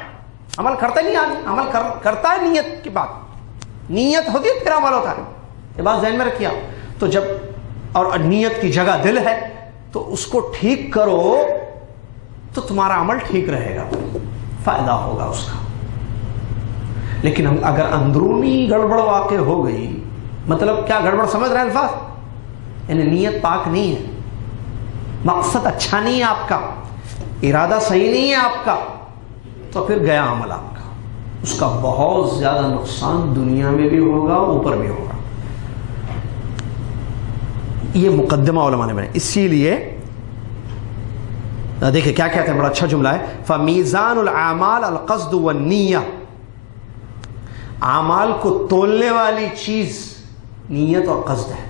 عمل کرتا نہیں آدمی، عمل کرتا ہے نیت کی بات، نیت ہوتی ہے پھر عمل ہوتا ہے. یہ بات ذہن میں رکھیے آپ. تو جب اور نیت کی جگہ دل ہے تو اس کو ٹھیک کرو تو تمہارا عمل ٹھیک رہے گا، فائدہ ہوگا اس کا. لیکن اگر اندرونی گڑبڑ واقع ہو گئی، مطلب کیا گڑبڑ سمجھ رہے ہیں الفاظ؟ یعنی نیت پاک نہیں ہے، مقصد اچھا نہیں ہے آپ کا، ارادہ صحیح نہیں ہے آپ کا، تو پھر گیا عمل آپ کا. اس کا بہت زیادہ نقصان دنیا میں بھی ہوگا، اوپر بھی ہوگا. یہ مقدمہ علماء نے بنایا. اسی لیے دیکھیں کیا کہتے ہیں، بڑا اچھا جملہ ہے. فمیزان الاعمال القصد والنیہ، اعمال کو تولنے والی چیز نیت اور قصد ہے.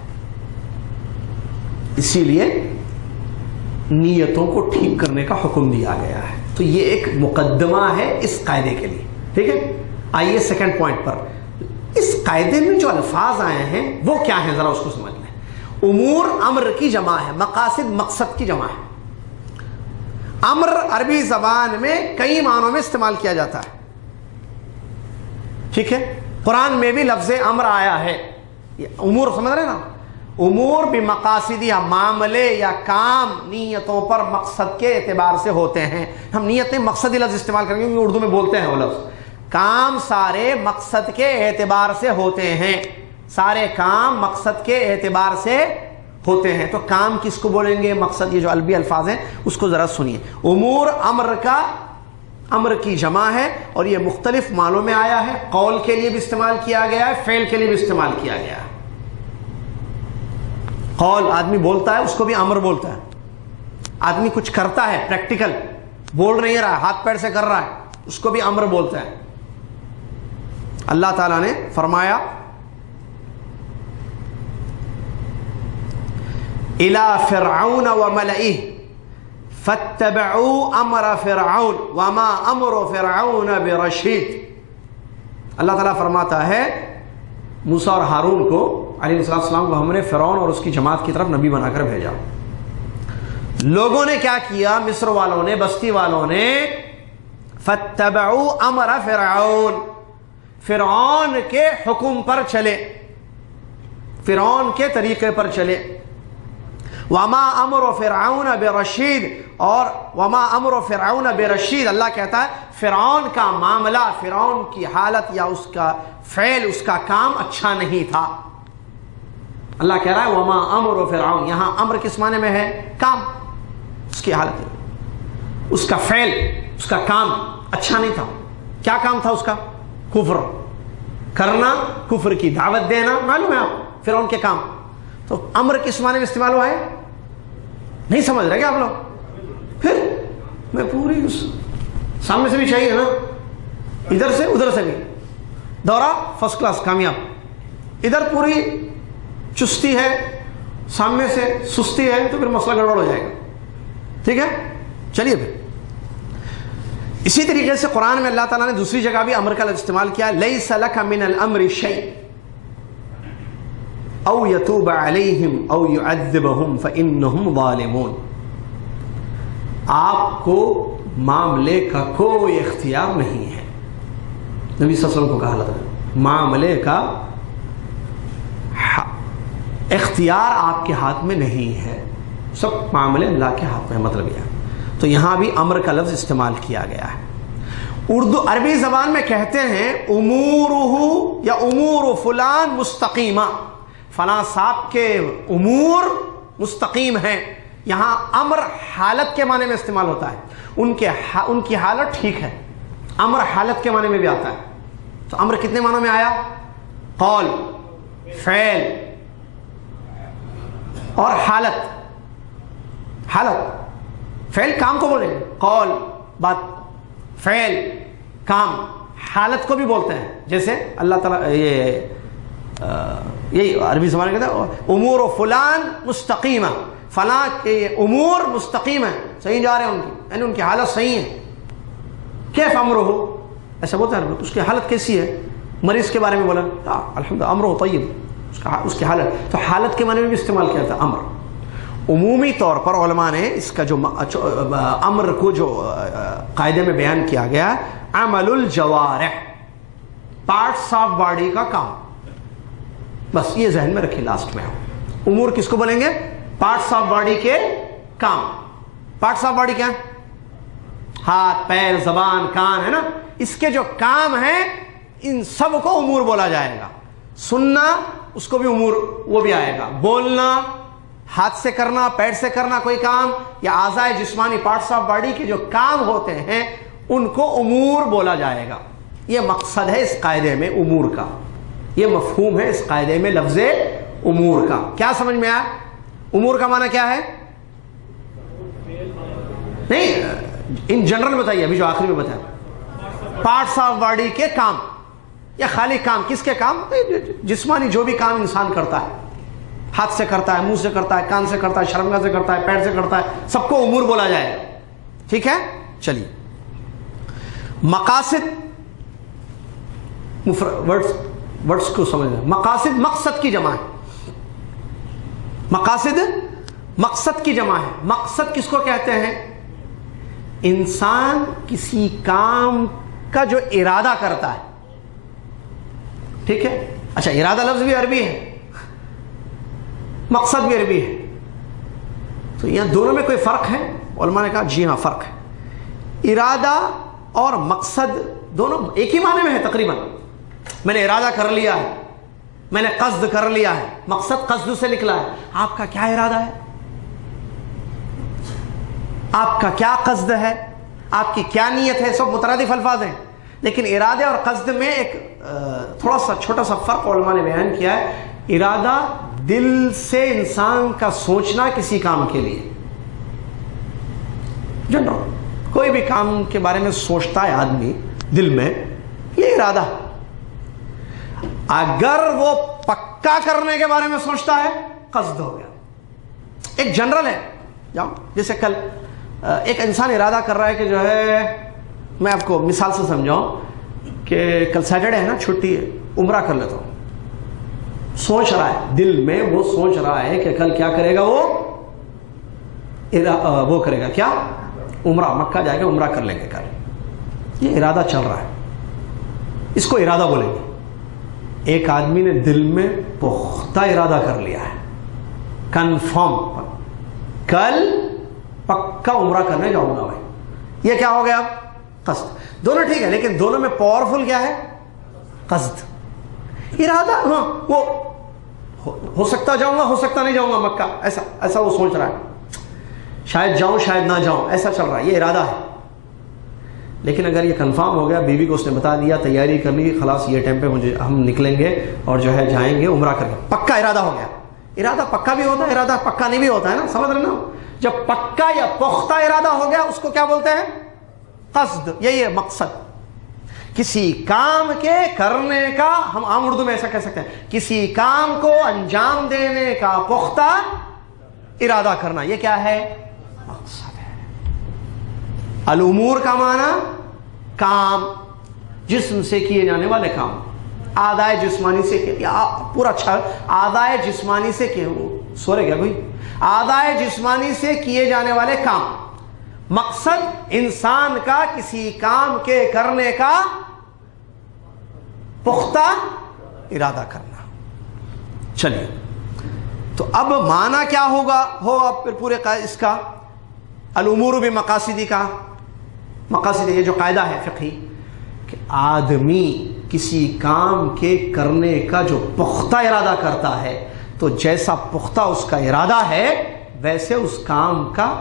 اسی لیے نیتوں کو ٹھیک کرنے کا حکم دیا گیا ہے. تو یہ ایک مقدمہ ہے اس قاعدے کے لیے. ٹھیک ہے، آئیے سیکنڈ پوائنٹ پر. اس قاعدے میں جو الفاظ آئے ہیں وہ کیا ہیں، ذرا اس کو سمجھ لیں. امور امر کی جمع ہے، مقاصد مقصد کی جمع ہے. امر عربی زبان میں کئی معنوں میں استعمال کیا جاتا ہے. ٹھیک ہے، قرآن میں بھی لفظ امر آیا ہے. امور سمجھ رہے نا، امور بمقاصد، یا معاملے یا کام نیتوں پر مقصد کے اعتبار سے ہوتے ہیں. ہم نیت نہیں مقصدی لفظ استعمال کریں گے کیونکہ اردو میں بولتے ہیں وہ لفظ. کام سارے مقصد کے اعتبار سے ہوتے ہیں، سارے کام مقصد کے اعتبار سے ہوتے ہیں. تو کام کس کو بولیں گے، مقصد. یہ جو عربی الفاظ ہیں اس کو ذرا سنیے. امور امر کا، امر کی جمع ہے اور یہ مختلف معنوں میں آیا ہے. قول کے لیے بھی استعمال کیا گیا ہے، فعل کے لیے بھی استعمال کیا گیا ہے. قول آدمی بولتا ہے، اس کو بھی امر بولتا ہے. آدمی کچھ کرتا ہے پریکٹیکل، بول نہیں رہا ہے، ہاتھ پیر سے کر رہا ہے، اس کو بھی امر بولتا ہے. اللہ تعالیٰ نے فرمایا إِلَى فِرْعَوْنَ وَمَلَئِهِ فَاتَّبِعُوا أَمْرَ فِرْعَوْنَ وَمَا أَمْرُ فِرْعَوْنَ بِرَشِيدٍ. اللہ تعالیٰ فرماتا ہے موسیٰ اور ہارون کو علیہ السلام کو ہم نے فرعون اور اس کی جماعت کی طرف نبی بنا کر بھیجا. لوگوں نے کیا کیا، مصر والوں نے، بستی والوں نے، فَاتَّبِعُوا أَمْرَ فِرْعَوْنَ، فرعون کے حکم پر چلے، فرعون کے طریقے پر چلے. وما امر فرعون برشید، اور وما امر فرعون برشید، اللہ کہتا ہے فرعون کا معاملہ، فرعون کی حالت یا اس کا فعل، اس کا کام اچھا نہیں تھا. اللہ کہہ رہا ہے وما امر فرعون. یہاں امر کس معنی میں ہے، کام. اس کی حالت، اس کا فعل، اس کا کام اچھا نہیں تھا. کیا کام تھا اس کا، کفر کرنا، کفر کی دعوت دینا. معلوم ہے آپ فرعون کے کام. تو امر کس معنی میں استعمال ہوا ہے، نہیں سمجھ رہے کیا آپ لوگ؟ پھر میں پوری سامنے سے بھی چاہیے نا، ادھر سے ادھر سے بھی دورہ فرسٹ کلاس کامیاب. ادھر پوری چستی ہے، سامنے سے سستی ہے، تو پھر مسئلہ گڑبڑ ہو جائے گا. ٹھیک ہے، چلیے پھر. اسی طریقے سے قرآن میں اللہ تعالیٰ نے دوسری جگہ بھی امر کا لفظ استعمال کیا. لیس لک من الامر شیء او یتوب علیہم او یعذبہم فانہم ظالمون. آپ کو معاملے کا کوئی اختیار نہیں ہے. نبی صلی اللہ علیہ وسلم کو کہا اللہ تعالیٰ معاملے کا اختیار آپ کے ہاتھ میں نہیں ہے، سب معاملے اللہ کے ہاتھ میں. مطلب یہ ہے. تو یہاں بھی امر کا لفظ استعمال کیا گیا ہے. اردو عربی زبان میں کہتے ہیں امورہ یا امور فلان مستقیمہ، فلاں صاحب کے امور مستقیم ہیں. یہاں امر حالت کے معنی میں استعمال ہوتا ہے، ان کی حالت ٹھیک ہے. امر حالت کے معنی میں بھی آتا ہے. تو امر کتنے معنوں میں آیا، قول، فعل اور حالت. حالت فعل کام کو بولیں گے، قول بات، فعل کام. حالت کو بھی بولتے ہیں، جیسے اللہ تعالیٰ یہی عربی زبان میں کہتے ہیں امور فلان مستقیمہ، فلاں کے امور مستقیم ہیں، صحیح جا رہے ہیں ان کی، یعنی ان کی حالت صحیح ہے. کیف امرہ، ایسا بولتے ہیں اس کی حالت کیسی ہے، مریض کے بارے میں بولا الحمد امر طیب، اس کی حالت، تو حالت کے معنی میں بھی استعمال کیا تھا امر۔ عمومی طور پر علماء نے اس کا جو امر کو جو قاعدے میں بیان کیا گیا، عمل الجوارح، پارٹس آف باڈی کا کام، بس یہ ذہن میں رکھیں لاسٹ میں۔ امور کس کو بولیں گے؟ پارٹس آف باڈی کے کام۔ پارٹس آف باڈی کیا ہے؟ ہاتھ، پیر، زبان، کان، ہے نا، اس کے جو کام ہیں ان سب کو امور بولا جائے گا۔ سننا اس کو بھی امور وہ بھی آئے گا، بولنا، ہاتھ سے کرنا، پیر سے کرنا کوئی کام، یا اعضائے جسمانی پارٹس آف باڈی کے جو کام ہوتے ہیں ان کو امور بولا جائے گا۔ یہ مقصد ہے اس قاعدے میں امور کا، یہ مفہوم ہے اس قاعدے میں لفظ امور کا۔ کیا سمجھ میں آیا؟ امور کا معنی کیا ہے؟ نہیں ان جنرل بتائیے، ابھی جو آخری میں بتایا، پارٹس آف باڈی کے کام، یا خالی کام، کس کے کام؟ جسمانی جو بھی کام انسان کرتا ہے، ہاتھ سے کرتا ہے، منہ سے کرتا ہے، کان سے کرتا ہے، شرمگاہ سے کرتا ہے، پیر سے کرتا ہے، سب کو امور بولا جائے گا۔ ٹھیک ہے، چلیے مقاصد، ورڈز کو سمجھنا۔ مقاصد مقصد کی جمع ہے، مقاصد مقصد کی جمع ہے۔ مقصد کس کو کہتے ہیں؟ انسان کسی کام کا جو ارادہ کرتا ہے، ٹھیک ہے۔ اچھا، ارادہ لفظ بھی عربی ہے، مقصد بھی عربی ہے، تو یہاں دونوں میں کوئی فرق ہے؟ علماء نے کہا جی ہاں فرق ہے۔ ارادہ اور مقصد دونوں ایک ہی معنی میں ہے تقریباً۔ میں نے ارادہ کر لیا ہے، میں نے قصد کر لیا ہے، مقصد قصد سے نکلا ہے۔ آپ کا کیا ارادہ ہے؟ آپ کا کیا قصد ہے؟ آپ کی کیا نیت ہے؟ سب مترادف الفاظ ہیں، لیکن ارادے اور قصد میں ایک تھوڑا سا چھوٹا سا فرق علماء نے بیان کیا ہے۔ ارادہ دل سے انسان کا سوچنا کسی کام کے لیے، جنرل کوئی بھی کام کے بارے میں سوچتا ہے آدمی دل میں، یہ ارادہ۔ اگر وہ پکا کرنے کے بارے میں سوچتا ہے، قصد ہو گیا۔ ایک جنرل ہے، جاؤ جیسے کل ایک انسان ارادہ کر رہا ہے کہ جو ہے، میں آپ کو مثال سے سمجھاؤں کہ کل سیٹرڈے ہے نا، چھٹی ہے، عمرہ کر لیتا ہوں۔ سوچ رہا ہے دل میں، وہ سوچ رہا ہے کہ کل کیا کرے گا، وہ کرے گا کیا؟ عمرہ، مکہ جائے گا، عمرہ کر لیں گے کل۔ یہ ارادہ چل رہا ہے، اس کو ارادہ بولیں گے۔ ایک آدمی نے دل میں پختہ ارادہ کر لیا ہے، کنفرم، کل پکا عمرہ کرنے جاؤں گا بھائی، یہ کیا ہو گیا؟ قصد۔ دونوں ٹھیک ہے، لیکن دونوں میں پاورفل کیا ہے؟ قصد۔ ارادہ ہاں، وہ ہو سکتا جاؤں گا، ہو سکتا نہیں جاؤں گا مکہ، ایسا وہ سوچ رہا ہے، شاید جاؤں شاید نہ جاؤں، ایسا چل رہا ہے، یہ ارادہ ہے۔ لیکن اگر یہ کنفرم ہو گیا، بیوی کو اس نے بتا دیا، تیاری کر لی، خلاص یہ ٹائم پہ مجھے ہم نکلیں گے اور جو ہے جائیں گے عمرہ کریں، پکا ارادہ ہو گیا۔ ارادہ پکا بھی ہوتا ہے، ارادہ پکا نہیں بھی ہوتا ہے نا، سمجھ رہے نا؟ جب پکا یا پختہ ارادہ ہو گیا اس کو کیا بولتے ہیں؟ قصد۔ یہی ہے مقصد، کسی کام کے کرنے کا، ہم عام اردو میں ایسا کہہ سکتے ہیں، کسی کام کو انجام دینے کا پختہ ارادہ کرنا، یہ کیا ہے؟ مقصد ہے۔ الامور کا معنی کام، جسم سے کیے جانے والے کام، اعضائے جسمانی سے پورا اچھا، اعضائے جسمانی سے کیے، سورے کیا کوئی؟ اعضائے جسمانی سے کیے جانے والے کام۔ مقصد انسان کا کسی کام کے کرنے کا پختہ ارادہ کرنا۔ چلیے، تو اب معنی کیا ہوگا؟ پھر پورے اس کا الامور بمقاصدی کا، مقاصد یہ جو قاعدہ ہے فقہی کہ آدمی کسی کام کے کرنے کا جو پختہ ارادہ کرتا ہے، تو جیسا پختہ اس کا ارادہ ہے ویسے اس کام کا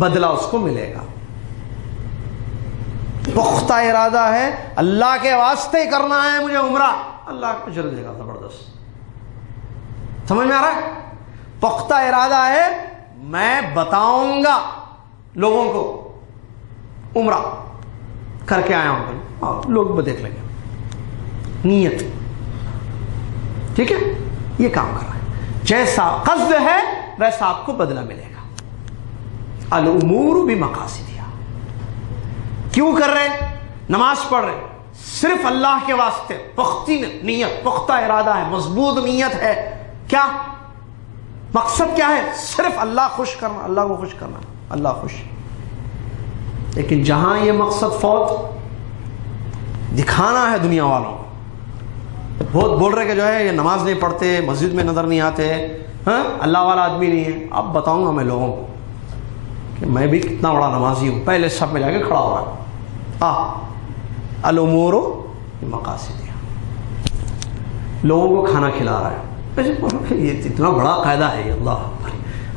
بدلہ اس کو ملے گا۔ پختہ ارادہ ہے اللہ کے واسطے ہی کرنا ہے مجھے عمرہ، اللہ کو اجر دے گا زبردست۔ سمجھ میں آ رہا ہے؟ پختہ ارادہ ہے میں بتاؤں گا لوگوں کو عمرہ کر کے آیا ہوں، لوگ دیکھ لیں گے، نیت، ٹھیک ہے، یہ کام کر رہا ہے، جیسا قصد ہے ویسا آپ کو بدلہ ملے گا۔ الامور بمقاصدها، کیوں کر رہے؟ نماز پڑھ رہے، صرف اللہ کے واسطے، پختی نیت، پختہ ارادہ ہے، مضبوط نیت ہے. کیا مقصد کیا ہے؟ صرف اللہ خوش کرنا، اللہ کو خوش کرنا، اللہ خوش. لیکن جہاں یہ مقصد فوت، دکھانا ہے دنیا والوں، بہت بول رہے کہ جو ہے یہ نماز نہیں پڑھتے، مسجد میں نظر نہیں آتے، ہاں اللہ والا آدمی نہیں ہے. اب بتاؤں گا میں لوگوں کو کہ میں بھی کتنا بڑا نمازی ہوں. پہلے سب میں جا کے کھڑا ہو رہا ہے. الامور بمقاصدها، لوگوں کو کھانا کھلا رہا ہے. یہ اتنا بڑا قاعدہ ہے، اللہ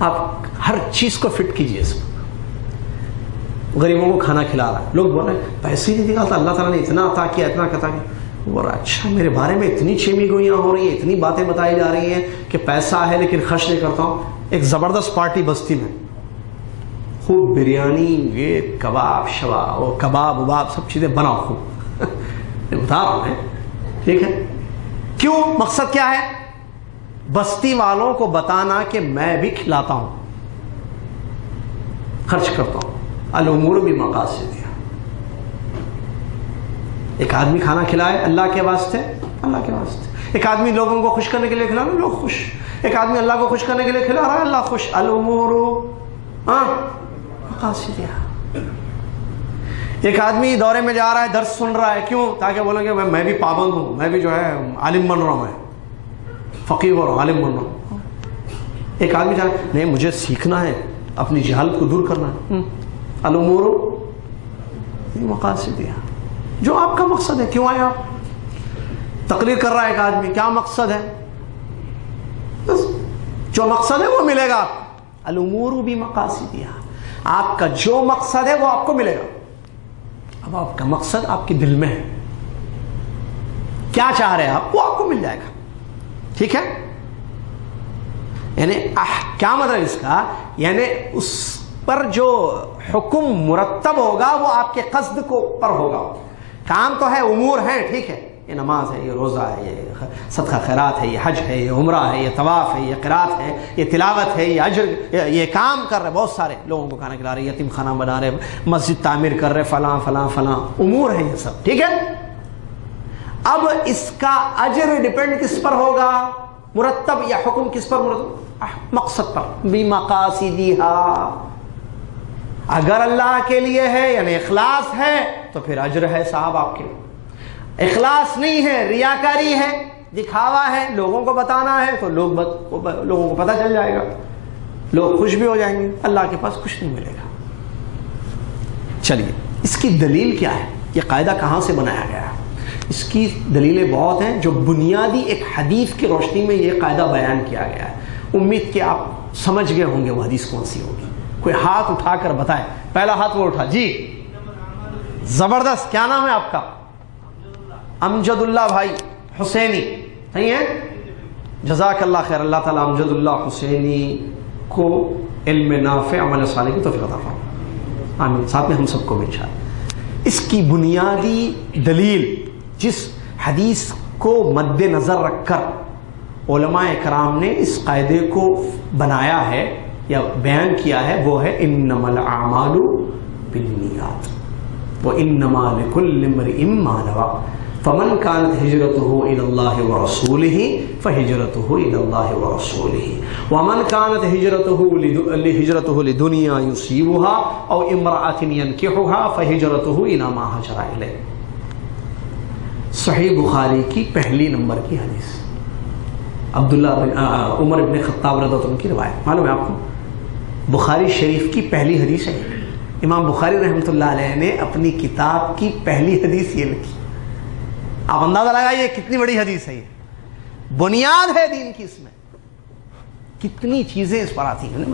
آپ ہر چیز کو فٹ کیجئے. اس کو غریبوں کو کھانا کھلا رہا ہے. لوگ بول رہے ہیں پیسے نہیں دکھاتا، اللہ تعالیٰ نے اتنا عطا کیا، اتنا عطا کیا. بول رہا اچھا میرے بارے میں اتنی چیمی گوئیاں ہو رہی ہیں، اتنی باتیں بتائی جا رہی ہیں کہ پیسہ ہے لیکن خرچ نہیں کرتا ہوں. ایک زبردست پارٹی بستی میں، خوب بریانی، یہ کباب شباب، وہ کباب وباب سب چیزیں بناؤ خوب. بتا رہا ہوں، ٹھیک ہے. کیوں؟ مقصد کیا ہے؟ بستی والوں کو بتانا کہ میں بھی کھلاتا ہوں، خرچ کرتا ہوں. الامور بمقاصدها. ایک آدمی کھانا کھلائے اللہ کے واسطے، اللہ کے واسطے. ایک آدمی لوگوں کو خوش کرنے کے لیے کھلا رہا ہے، لوگ خوش. ایک آدمی اللہ کو خوش کرنے کے لیے کھلا رہا ہے، اللہ خوش. الامور مقاصدها. ایک آدمی دورے میں جا رہا ہے، درس سن رہا ہے، کیوں؟ تاکہ بولیں گے میں بھی پابند ہوں، میں بھی جو ہے عالم بن رہا ہوں، میں فقیہ ہو رہا ہوں، عالم بن رہا ہوں. ایک آدمی چاہ رہا ہے نہیں مجھے سیکھنا ہے، اپنی جہالت کو دور کرنا ہے. الامور مقاصدها. جو آپ کا مقصد ہے. کیوں آئے آپ؟ تقریر کر رہا ہے ایک آدمی، کیا مقصد ہے؟ بس جو مقصد ہے وہ ملے گا. الامور بمقاصدها. آپ کا جو مقصد ہے وہ آپ کو ملے گا. اب آپ کا مقصد آپ کے دل میں ہے، کیا چاہ رہے ہیں آپ، وہ آپ کو مل جائے گا. ٹھیک ہے. یعنی کیا مطلب اس کا؟ یعنی اس پر جو حکم مرتب ہوگا وہ آپ کے قصد کو پر ہوگا. کام تو ہے، امور ہیں، ٹھیک ہے، یہ نماز ہے، یہ روزہ ہے، یہ صدقہ خیرات ہے، یہ حج ہے، یہ عمرہ ہے، یہ طواف ہے، یہ قرات ہے، یہ تلاوت ہے، یہ اجر، یہ کام کر رہے بہت سارے لوگوں کو کھانا کھلا رہے، یتیم خانہ بنا رہے، مسجد تعمیر کر رہے، فلاں فلاں فلاں امور ہیں یہ سب. ٹھیک ہے. اب اس کا اجر ڈیپینڈ کس پر ہوگا؟ مرتب یا حکم کس پر مرتب؟ مقصد پر. بمقاصدها. اگر اللہ کے لیے ہے یعنی اخلاص ہے تو پھر اجر ہے صاحب آپ کے. اخلاص نہیں ہے، ریاکاری ہے، دکھاوا ہے، لوگوں کو بتانا ہے، تو لوگوں کو پتہ چل جائے گا، لوگ خوش بھی ہو جائیں گے، اللہ کے پاس کچھ نہیں ملے گا. چلیے اس کی دلیل کیا ہے؟ یہ قاعدہ کہاں سے بنایا گیا ہے؟ اس کی دلیلیں بہت ہیں جو بنیادی ایک حدیث کی روشنی میں یہ قاعدہ بیان کیا گیا ہے. امید کہ آپ سمجھ گئے ہوں گے وہ حدیث کون سی ہوگی. کوئی ہاتھ اٹھا کر بتائے. پہلا ہاتھ وہ اٹھا جی. زبردست. کیا نام ہے آپ کا؟ امجد اللہ بھائی حسینی. صحیح ہے، جزاک اللہ خیر. اللہ تعالیٰ امجد اللہ حسینی کو علم نافع عمل صالح کی توفیق عطا فرمائے. آمین. ساتھ میں ہم سب کو بھی انشاءاللہ. اس کی بنیادی دلیل جس حدیث کو مد نظر رکھ کر علماء کرام نے اس قاعدے کو بنایا ہے یا بیان کیا ہے وہ ہے انما الاعمال بالنیات وانما لکل امرئ ما نوى فمن كانت هجرته الى الله ورسوله فهجرته الى الله ورسوله ومن كانت هجرته لدنيا يصيبها او امرأة ينكحها فهجرته الى ما هاجر اليه. صحیح بخاری کی پہلی نمبر کی حدیث، عبداللہ بن عمر بن خطاب رضی اللہ عنہ کی روایت. معلوم ہے آپ کو بخاری شریف کی پہلی حدیث ہے. امام بخاری رحمۃ اللہ علیہ نے اپنی کتاب کی پہلی حدیث یہ لکھی. آپ اندازہ لگائیے کتنی بڑی حدیث ہے. یہ بنیاد ہے دین کی. اس میں کتنی چیزیں اس پر آتی ہیں.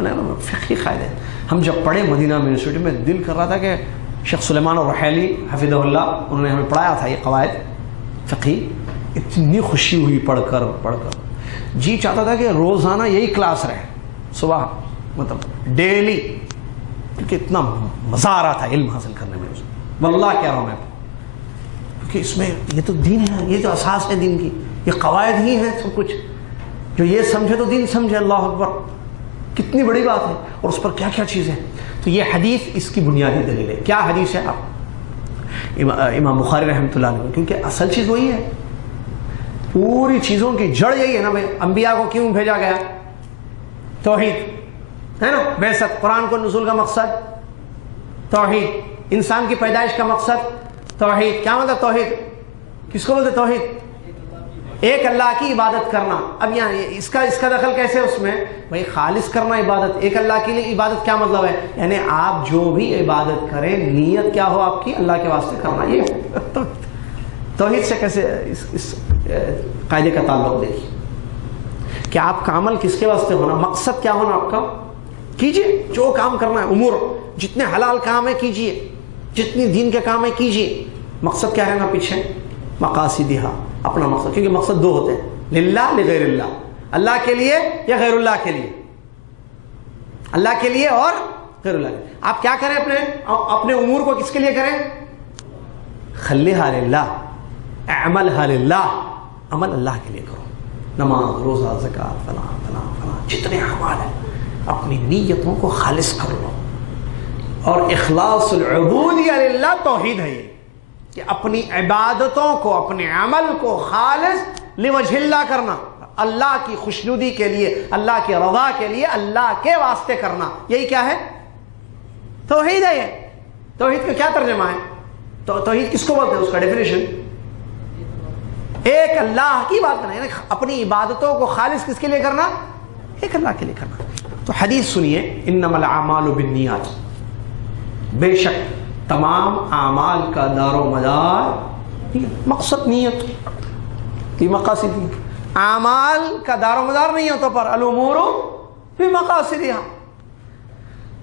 فقہی قاعدے ہم جب پڑھے مدینہ یونیورسٹی میں دل کر رہا تھا کہ شیخ سلیمان الرحیلی حفظہ اللہ انہوں نے ہمیں پڑھایا تھا یہ قواعد فقہی. اتنی خوشی ہوئی پڑھ کر جی چاہتا تھا کہ روزانہ یہی کلاس رہے صبح، مطلب ڈیلی، کیونکہ اتنا مزہ آ رہا تھا علم حاصل کرنے میں. واللہ کہہ رہا ہوں میں، کیونکہ اس میں یہ تو دین ہے، یہ تو اساس ہے دین کی، یہ قواعد ہی ہیں سب کچھ. جو یہ سمجھے تو دین سمجھے. اللہ اکبر، کتنی بڑی بات ہے. اور اس پر کیا کیا چیزیں. تو یہ حدیث اس کی بنیادی دلیل ہے. کیا حدیث ہے؟ آپ امام بخاری رحمۃ اللہ علیہ، کیونکہ اصل چیز وہی ہے، پوری چیزوں کی جڑ یہی ہے نا بھائی. انبیاء کو کیوں بھیجا گیا؟ توحید ہے نا. بعثت، قرآن کو نزول کا مقصد توحید، انسان کی پیدائش کا مقصد توحید. کیا مطلب توحید؟ کس کو بولتے توحید؟ ایک اللہ کی عبادت کرنا. اب یہاں اس کا دخل کیسے اس میں؟ بھائی خالص کرنا عبادت، ایک اللہ کے لیے عبادت. کیا مطلب ہے؟ یعنی آپ جو بھی عبادت کریں نیت کیا ہو آپ کی؟ اللہ کے واسطے کرنا. یہ توحید سے کیسے اس قاعدے کا تعلق دیکھیے کہ آپ کا عمل کس کے واسطے ہونا، مقصد کیا ہونا آپ کا. کیجئے جو کام کرنا ہے، امور جتنے حلال کام ہے کیجئے، جتنی دین کے کام ہے کیجئے. مقصد کیا رہنا پیچھے؟ مقاصدہا، اپنا مقصد. کیونکہ مقصد دو ہوتے ہیں، للہ لغیر اللہ، اللہ کے لیے یا غیر اللہ کے لیے. اللہ کے لیے اور غیر اللہ کے لیے. آپ کیا کریں؟ اپنے امور کو کس کے لیے کریں؟ خلیہا للہ، اعملہا للہ، عمل اللہ کے لیے کرو. نماز، روزہ، زکوٰۃ، فلاں فلاں فلاں جتنے اعمال ہیں اپنی نیتوں کو خالص کر لو. اور اخلاص العبودیہ للہ توحید ہے یہ، کہ اپنی عبادتوں کو، اپنے عمل کو خالص لوجہ اللہ کرنا، اللہ کی خوشنودی کے لیے، اللہ کی رضا کے لیے، اللہ کے واسطے کرنا. یہی کیا ہے؟ توحید ہے. یہ توحید کا کیا ترجمہ ہے؟ توحید کس کو بولتے ہیں؟ اس کا ڈیفینیشن ایک اللہ کی بات کرنا، یعنی اپنی عبادتوں کو خالص کس کے لیے کرنا؟ ایک اللہ کے لیے کرنا. تو حدیث سنیے، انما الاعمال بالنیات، بے شک تمام اعمال کا دار و مدار مقصد نیت کی مقاصد. اعمال کا دار و مدار نیتوں پر، الامور بمقاصدها.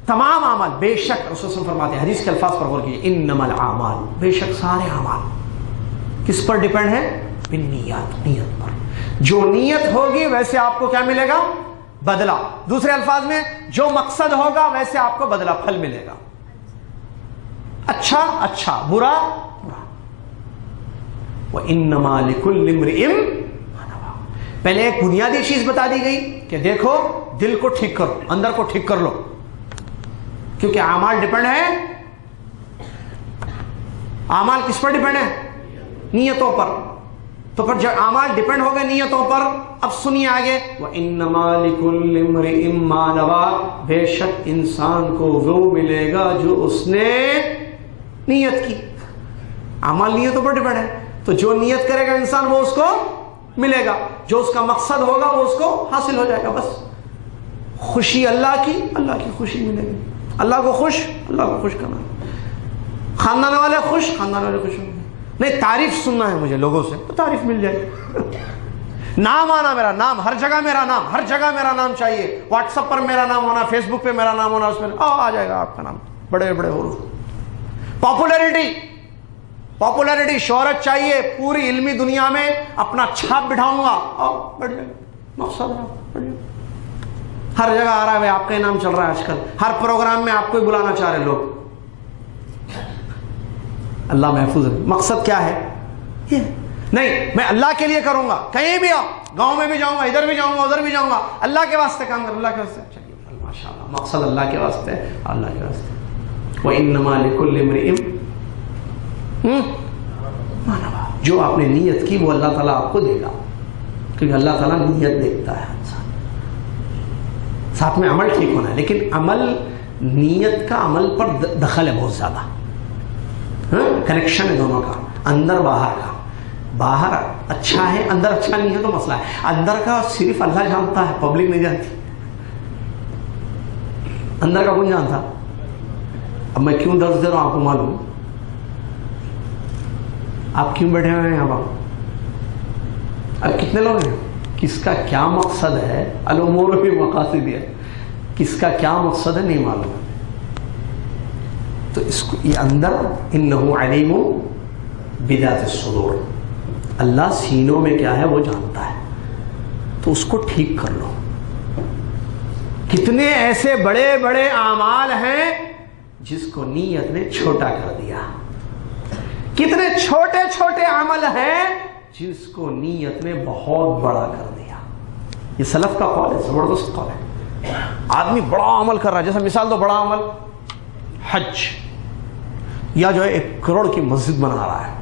تمام اعمال، بے شک رسول صلی اللہ علیہ وسلم فرماتے ہیں، حدیث کے الفاظ پر غور کیجیے، انما الاعمال، بے شک سارے اعمال کس پر ڈیپینڈ ہے؟ بالنیات، نیت پر. جو نیت ہوگی ویسے آپ کو کیا ملے گا؟ بدلہ. دوسرے الفاظ میں جو مقصد ہوگا ویسے آپ کو بدلہ، پھل ملے گا. اچھا اچھا، برا برا. وَإِنَّمَا لِكُلِّ امْرِئٍ مَا نَوَىٰ. پہلے ایک بنیادی چیز بتا دی گئی کہ دیکھو دل کو ٹھیک کرو، اندر کو ٹھیک کر لو، کیونکہ اعمال ڈیپینڈ ہے. اعمال کس پر ڈیپینڈ ہے؟ نیتوں پر. تو پھر جب اعمال ڈیپینڈ ہو گئے نیتوں پر، اب سنیے آگے، وَإِنَّمَا لِكُلِّ امْرِئٍ مَا نَوَىٰ، بے شک انسان کو وہ ملے گا جو اس نے نیت کی. اعمال نیتوں پر ڈیپینڈ ہے، تو جو نیت کرے گا انسان وہ اس کو ملے گا، جو اس کا مقصد ہوگا وہ اس کو حاصل ہو جائے گا. بس خوشی اللہ کی خوشی ملے گی. اللہ کو خوش کرنا، خاندان والے خوش، خاندان والے خوش ہوں گے. نہیں تعریف سننا ہے مجھے لوگوں سے، تو تعریف مل جائے گی. نام آنا، میرا نام ہر جگہ، میرا نام ہر جگہ، میرا نام چاہیے. واٹس ایپ پر میرا نام ہونا، فیس بک پہ میرا نام ہونا، اس میں آ جائے گا آپ کا نام بڑے بڑے حروف. پاپولیرٹی، شہرت چاہیے پوری علمی دنیا میں، اپنا چھاپ بٹھاؤں گا، بڑھ جائے گا. مقصد ہر جگہ آ رہا ہے، آپ کا نام چل رہا ہے آج کل، ہر پروگرام میں آپ کو ہی بلانا چاہ رہے لوگ. اللہ محفوظ ہے. مقصد کیا ہے؟ یہ نہیں میں اللہ کے لیے کروں گا، کہیں بھی آؤ، گاؤں میں بھی جاؤں گا، ادھر بھی جاؤں گا، ادھر بھی جاؤں گا، اللہ کے واسطے کام کر، اللہ کے واسطے. چلیے ماشاء اللہ، مقصد اللہ کے واسطے، اللہ کے واسطے. وَإِنَّمَا لِكُلِّ امْرِئٍ مَا نَوَىٰ، جو آپ نے نیت کی وہ اللہ تعالیٰ آپ کو دے گا، کیونکہ اللہ تعالیٰ نیت دیکھتا ہے. ساتھ میں عمل ٹھیک ہونا ہے، لیکن عمل، نیت کا عمل پر دخل ہے بہت زیادہ، کنیکشن ہے دونوں کا، اندر باہر کا. باہر اچھا ہے، اندر اچھا نہیں ہے تو مسئلہ ہے. اندر کا صرف اللہ جانتا ہے، پبلک نہیں جانتی. اندر کا کون جانتا؟ اب میں کیوں درس دے رہا ہوں آپ کو معلوم؟ آپ کیوں بیٹھے ہوئے ہیں یہاں پر؟ اب کتنے لوگ ہیں؟ کس کا کیا مقصد ہے؟ الامور بمقاصدہا، کس کا کیا مقصد ہے نہیں معلوم. تو اس کو یہ اندر، انہ علیم بذات الصدور، اللہ سینوں میں کیا ہے وہ جانتا ہے. تو اس کو ٹھیک کر لو. کتنے ایسے بڑے بڑے اعمال ہیں جس کو نیت نے چھوٹا کر دیا، کتنے چھوٹے چھوٹے عمل ہیں جس کو نیت نے بہت بڑا کر دیا. یہ سلف کا قول ہے، زبردست قول ہے. آدمی بڑا عمل کر رہا ہے، جیسے مثال دو، بڑا عمل حج. یا جو ہے 1 کروڑ کی مسجد بنا رہا ہے،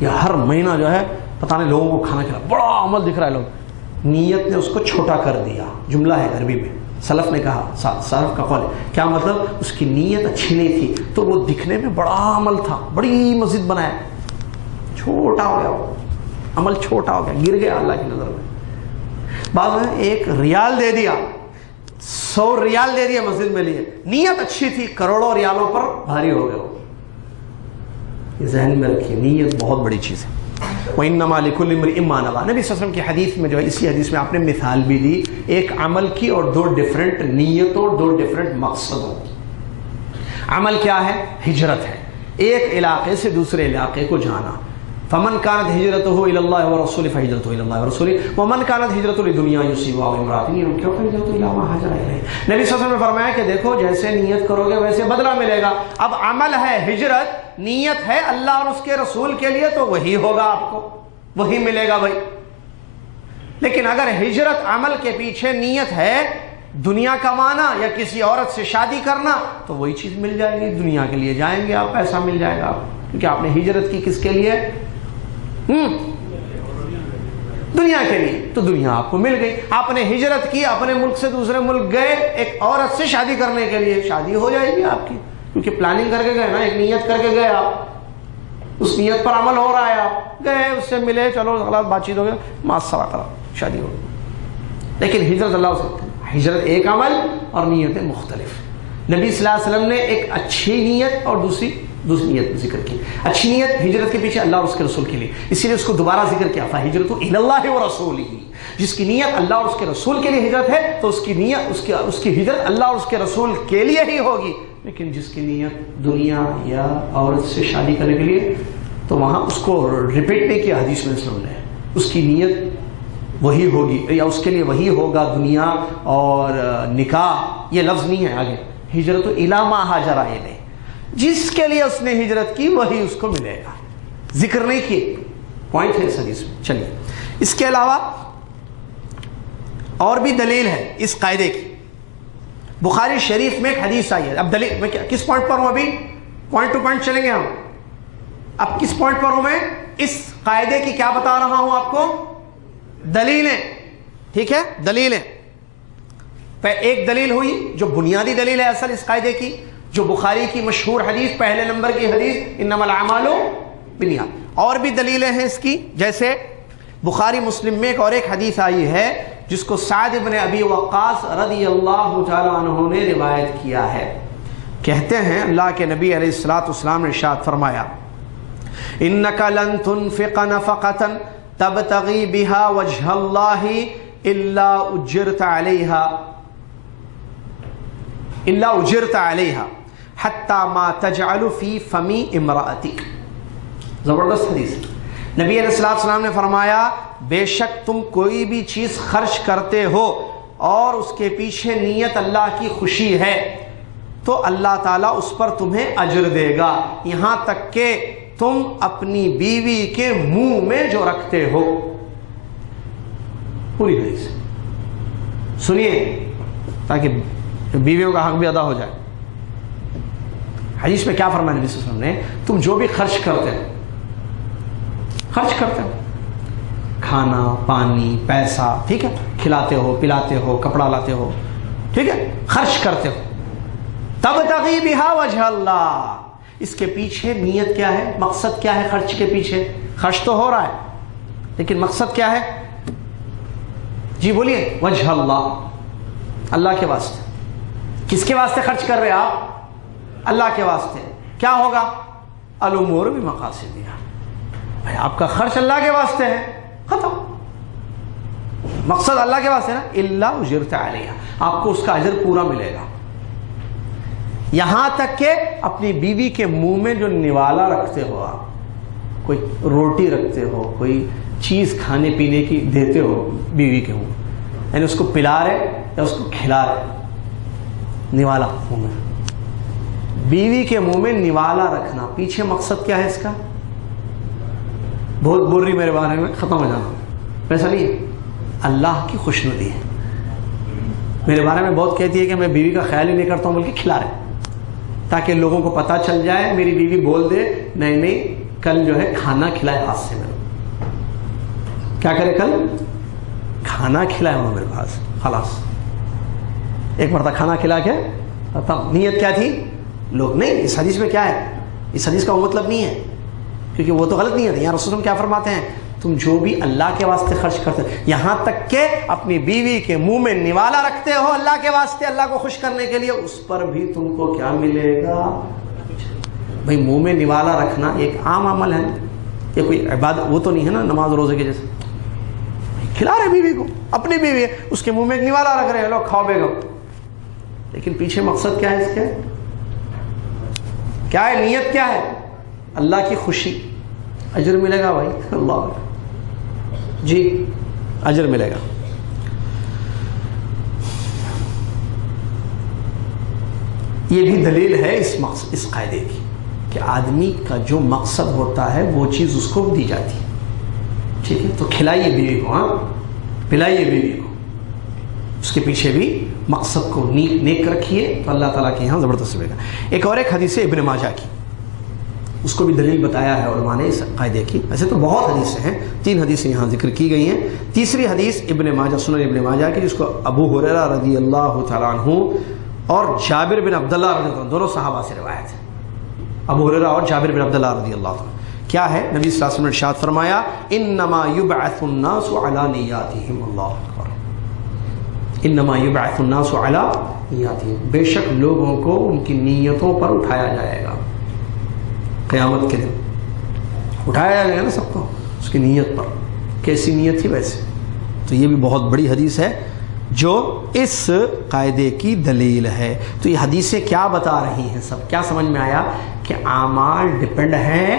یا ہر مہینہ جو ہے پتہ نہیں لوگوں کو کھانا کھلا، بڑا عمل دکھ رہا ہے، لوگ نیت نے اس کو چھوٹا کر دیا. جملہ ہے عربی میں، سلف نے کہا، سلف کا قول ہے. کیا مطلب؟ اس کی نیت اچھی نہیں تھی تو وہ دکھنے میں بڑا عمل تھا، بڑی مسجد بنایا، چھوٹا ہو گیا، وہ عمل چھوٹا ہو گیا، گر گیا اللہ کی نظر میں. بعض نے 1 ریال دے دیا، 100 ریال دے دیا مسجد میں لیے، نیت اچھی تھی، کروڑوں ریالوں پر بھاری ہو گئے. یہ ذہن میں رکھیے، نیت بہت بڑی چیز ہے. وَإِنَّمَا لِكُلِّ امْرِئٍ مَّا نَوَىٰ. نبی صلی اللہ علیہ وسلم کی حدیث میں جو ہے، اسی حدیث میں آپ نے مثال بھی دی، ایک عمل کی اور 2 ڈیفرنٹ نیتوں، 2 ڈیفرنٹ مقصدوں. عمل کیا ہے؟ ہجرت ہے، ایک علاقے سے دوسرے علاقے کو جانا. فمن كانت هجرته الى الله ورسوله فهجرته الى الله ورسوله ومن كانت هجرته لدنيا يصيبها او امرأة ينكحها فهجرته الى ما هاجر اليه. نبی صلی اللہ علیہ وسلم نے فرمایا کہ دیکھو جیسے نیت کرو گے ویسے بدلہ ملے گا. اب عمل ہے ہجرت، نیت ہے اللہ اور اس کے رسول کے لیے، تو وہی ہوگا، آپ کو وہی ملے گا بھائی. لیکن اگر ہجرت عمل کے پیچھے نیت ہے دنیا کمانا یا کسی عورت سے شادی کرنا، تو وہی چیز مل جائے گی، دنیا کے لیے جائیں گے آپ، پیسہ مل جائے گا آپ، کیونکہ آپ نے ہجرت کی کس کے لیے؟ دنیا کے لیے، تو دنیا آپ کو مل گئی. آپ نے ہجرت کی، اپنے ملک سے دوسرے ملک گئے ایک عورت سے شادی کرنے کے لیے، شادی ہو جائے گی آپ کی، کیونکہ پلاننگ کر کے گئے نا، ایک نیت کر کے گئے آپ، اس نیت پر عمل ہو رہا ہے، آپ گئے اس سے ملے، چلو غلط بات چیت ہو گیا، معاشرہ کرا، شادی ہو گئی. لیکن ہجرت اللہ سے، ہجرت ایک عمل اور نیتیں مختلف. نبی صلی اللہ علیہ وسلم نے ایک اچھی نیت اور دوسری نیت ذکر کی. اچھی نیت ہجرت کے پیچھے اللہ اور اس کے رسول کے لیے، اسی لیے اس کو دوبارہ ذکر کیا، فہجرۃ الی اللہ ورسولہ. جس کی نیت اللہ اور اس کے رسول کے لیے ہجرت ہے تو اس کی نیت، اس کی ہجرت اللہ اور اس کے رسول کے لیے ہی ہوگی. لیکن جس کی نیت دنیا یا عورت سے شادی کرنے کے لیے، تو وہاں اس کو ریپیٹ نہیں کیا حدیث میں اسلام نے، اس کی نیت وہی ہوگی یا اس کے لیے وہی ہوگا، دنیا اور نکاح یہ لفظ نہیں ہے آگے. ہجرت الی ما ہاجر الیہ، جس کے لیے اس نے ہجرت کی وہی اس کو ملے گا، ذکر نہیں کیے. پوائنٹ ہے اس حدیث میں. چلیے اس کے علاوہ اور بھی دلیل ہے اس قاعدے کی. بخاری شریف میں ایک حدیث آئی ہے. اب دلیل میں کس پوائنٹ پر ہوں؟ ابھی پوائنٹ ٹو پوائنٹ چلیں گے ہم. اب کس پوائنٹ پر ہوں میں؟ اس قاعدے کی کیا بتا رہا ہوں آپ کو؟ دلیلیں. ٹھیک ہے، دلیلیں. ایک دلیل ہوئی جو بنیادی دلیل ہے اصل اس قاعدے کی، جو بخاری کی مشہور حدیث، پہلے نمبر کی حدیث، انما الاعمال بالنیات. اور بھی دلیلیں ہیں اس کی، جیسے بخاری مسلم میں ایک حدیث آئی ہے جس کو سعد بن ابی وقاص رضی اللہ تعالی عنہ نے روایت کیا ہے. کہتے ہیں اللہ کے نبی علیہ الصلوۃ والسلام نے ارشاد فرمایا، انک لن تنفق نفقۃ تبتغی بها وجه اللہ الا اجرت علیہا حتی ما تجعل فی فمی امرأتک. زبردست حدیث. نبی علیہ الصلوۃ والسلام نے فرمایا، بے شک تم کوئی بھی چیز خرچ کرتے ہو اور اس کے پیچھے نیت اللہ کی خوشی ہے تو اللہ تعالیٰ اس پر تمہیں اجر دے گا، یہاں تک کہ تم اپنی بیوی کے منہ میں جو رکھتے ہو. پوری حدیث سنیے تاکہ بیویوں کا حق بھی ادا ہو جائے. حدیث میں کیا فرمایا نبی صلی اللہ علیہ وسلم نے؟ تم جو بھی خرچ کرتے ہو، کھانا پانی پیسہ، ٹھیک ہے، کھلاتے ہو پلاتے ہو کپڑا لاتے ہو، ٹھیک ہے، خرچ کرتے ہو، تبتغی بہا وجہ اللہ، اس کے پیچھے نیت کیا ہے، مقصد کیا ہے خرچ کے پیچھے؟ خرچ تو ہو رہا ہے لیکن مقصد کیا ہے؟ جی بولیے. وجہ اللہ، اللہ کے واسطے. کس کے واسطے خرچ کر رہے آپ؟ اللہ کے واسطے. کیا ہوگا؟ الامور بمقاصدها. بھائی آپ کا خرچ اللہ کے واسطے ہے، ختم، مقصد اللہ کے واسطے نا. الا اجرت علیہا، آپ کو اس کا اجر پورا ملے گا. یہاں تک کہ اپنی بیوی کے منہ میں جو نوالا رکھتے ہو، آپ کوئی روٹی رکھتے ہو، کوئی چیز کھانے پینے کی دیتے ہو بیوی کے منہ، یعنی اس کو پلا رہے یا اس کو کھلا رہے، نوالا منہ میں. بیوی کے منہ میں نوالا رکھنا، پیچھے مقصد کیا ہے اس کا؟ بہت بول رہی میرے بارے میں، ختم ہو جانا، ویسا نہیں ہے، اللہ کی خوشنودی ہے. میرے بارے میں بہت کہتی ہے کہ میں بیوی کا خیال ہی نہیں کرتا ہوں بلکہ کھلا رہے. تاکہ لوگوں کو پتہ چل جائے، میری بیوی بول دے نہیں کل جو ہے کھانا کھلائے ہاتھ سے، میں کیا کرے، کل کھانا کھلائے انہوں میرے پاس، خلاص ایک مرتبہ کھانا کھلا کے نیت کیا تھی لوگ نہیں، اس حدیث میں کیا ہے، اس حدیث کا وہ مطلب نہیں ہے، کیونکہ وہ تو غلط نیت ہے. یہاں رسول اللہ کیا فرماتے ہیں، تم جو بھی اللہ کے واسطے خرچ کرتے ہو، یہاں تک کہ اپنی بیوی کے منہ میں نوالا رکھتے ہو اللہ کے واسطے، اللہ کو خوش کرنے کے لیے، اس پر بھی تم کو کیا ملے گا. بھئی منہ میں نوالا رکھنا ایک عام عمل ہے، یہ کوئی عبادت وہ تو نہیں ہے نا نماز روزے کے جیسے. کھلا رہے بیوی کو، اپنی بیوی ہے اس کے منہ میں ایک نوالا رکھ رہے ہیں، لو کھاؤ بیگم، لیکن پیچھے مقصد کیا ہے اس کے، کیا ہے نیت، کیا ہے اللہ کی خوشی. اجر ملے گا بھائی، اللہ جی اجر ملے گا. یہ بھی دلیل ہے اس قاعدے کی کہ آدمی کا جو مقصد ہوتا ہے وہ چیز اس کو دی جاتی ہے. ٹھیک ہے، تو کھلائیے بیوی کو، ہاں پلائیے بیوی کو، اس کے پیچھے بھی مقصد کو نیک رکھیے تو اللہ تعالیٰ کے یہاں زبردست ملے گا. ایک اور ایک حدیث ہے ابن ماجہ کی، اس کو بھی دلیل بتایا ہے علماء نے اس قاعدے کی. ایسے تو بہت حدیثیں ہیں، 3 حدیثیں یہاں ذکر کی گئی ہیں. تیسری حدیث ابن ماجہ، سنن ابن ماجہ کی، جس کو ابو ہریرہ رضی اللہ تعالیٰ عنہ اور جابر بن عبداللہ رضی اللہ عنہ، دونوں صحابہ سے روایت ہے، ابو ہریرہ اور جابر بن عبداللہ رضی اللہ عنہ. کیا ہے، نبی صلی اللہ علیہ وسلم نے ارشاد فرمایا، انما یبعث الناس علی نیاتہم، اللہ اکبر، انما یبعث الناس علی نیاتہم، بے شک لوگوں کو ان کی نیتوں پر اٹھایا جائے گا. قیامت کے دن اٹھایا جائے گا نا سب کو اس کی نیت پر، کیسی نیت تھی ویسے. تو یہ بھی بہت بڑی حدیث ہے جو اس قاعدے کی دلیل ہے. تو یہ حدیثیں کیا بتا رہی ہیں، سب کیا سمجھ میں آیا کہ اعمال ڈپینڈ ہیں،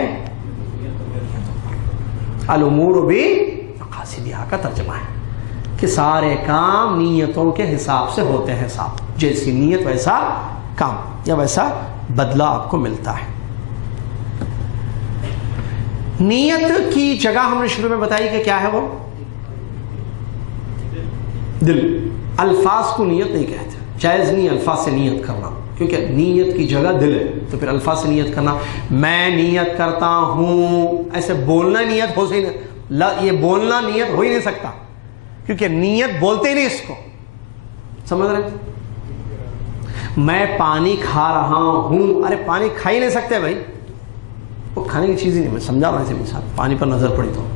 الامور بمقاصدہا کا ترجمہ ہے کہ سارے کام نیتوں کے حساب سے ہوتے ہیں. صاحب جیسی نیت ویسا کام یا ویسا بدلہ آپ کو ملتا ہے. نیت کی جگہ ہم نے شروع میں بتائی کہ کیا ہے، وہ دل. الفاظ کو نیت نہیں کہتے، جائز نہیں الفاظ سے نیت کرنا، کیونکہ نیت کی جگہ دل ہے. تو پھر الفاظ سے نیت کرنا، میں نیت کرتا ہوں، ایسے بولنا نیت ہو ہی نہیں، یہ بولنا نیت ہو ہی نہیں سکتا، کیونکہ نیت بولتے ہی نہیں اس کو، سمجھ رہے. میں پانی کھا رہا ہوں، ارے پانی کھا ہی نہیں سکتے بھائی، وہ کھانے کی چیز ہی نہیں. میں سمجھا رہا ہوں مثال، پانی پر نظر پڑی تو،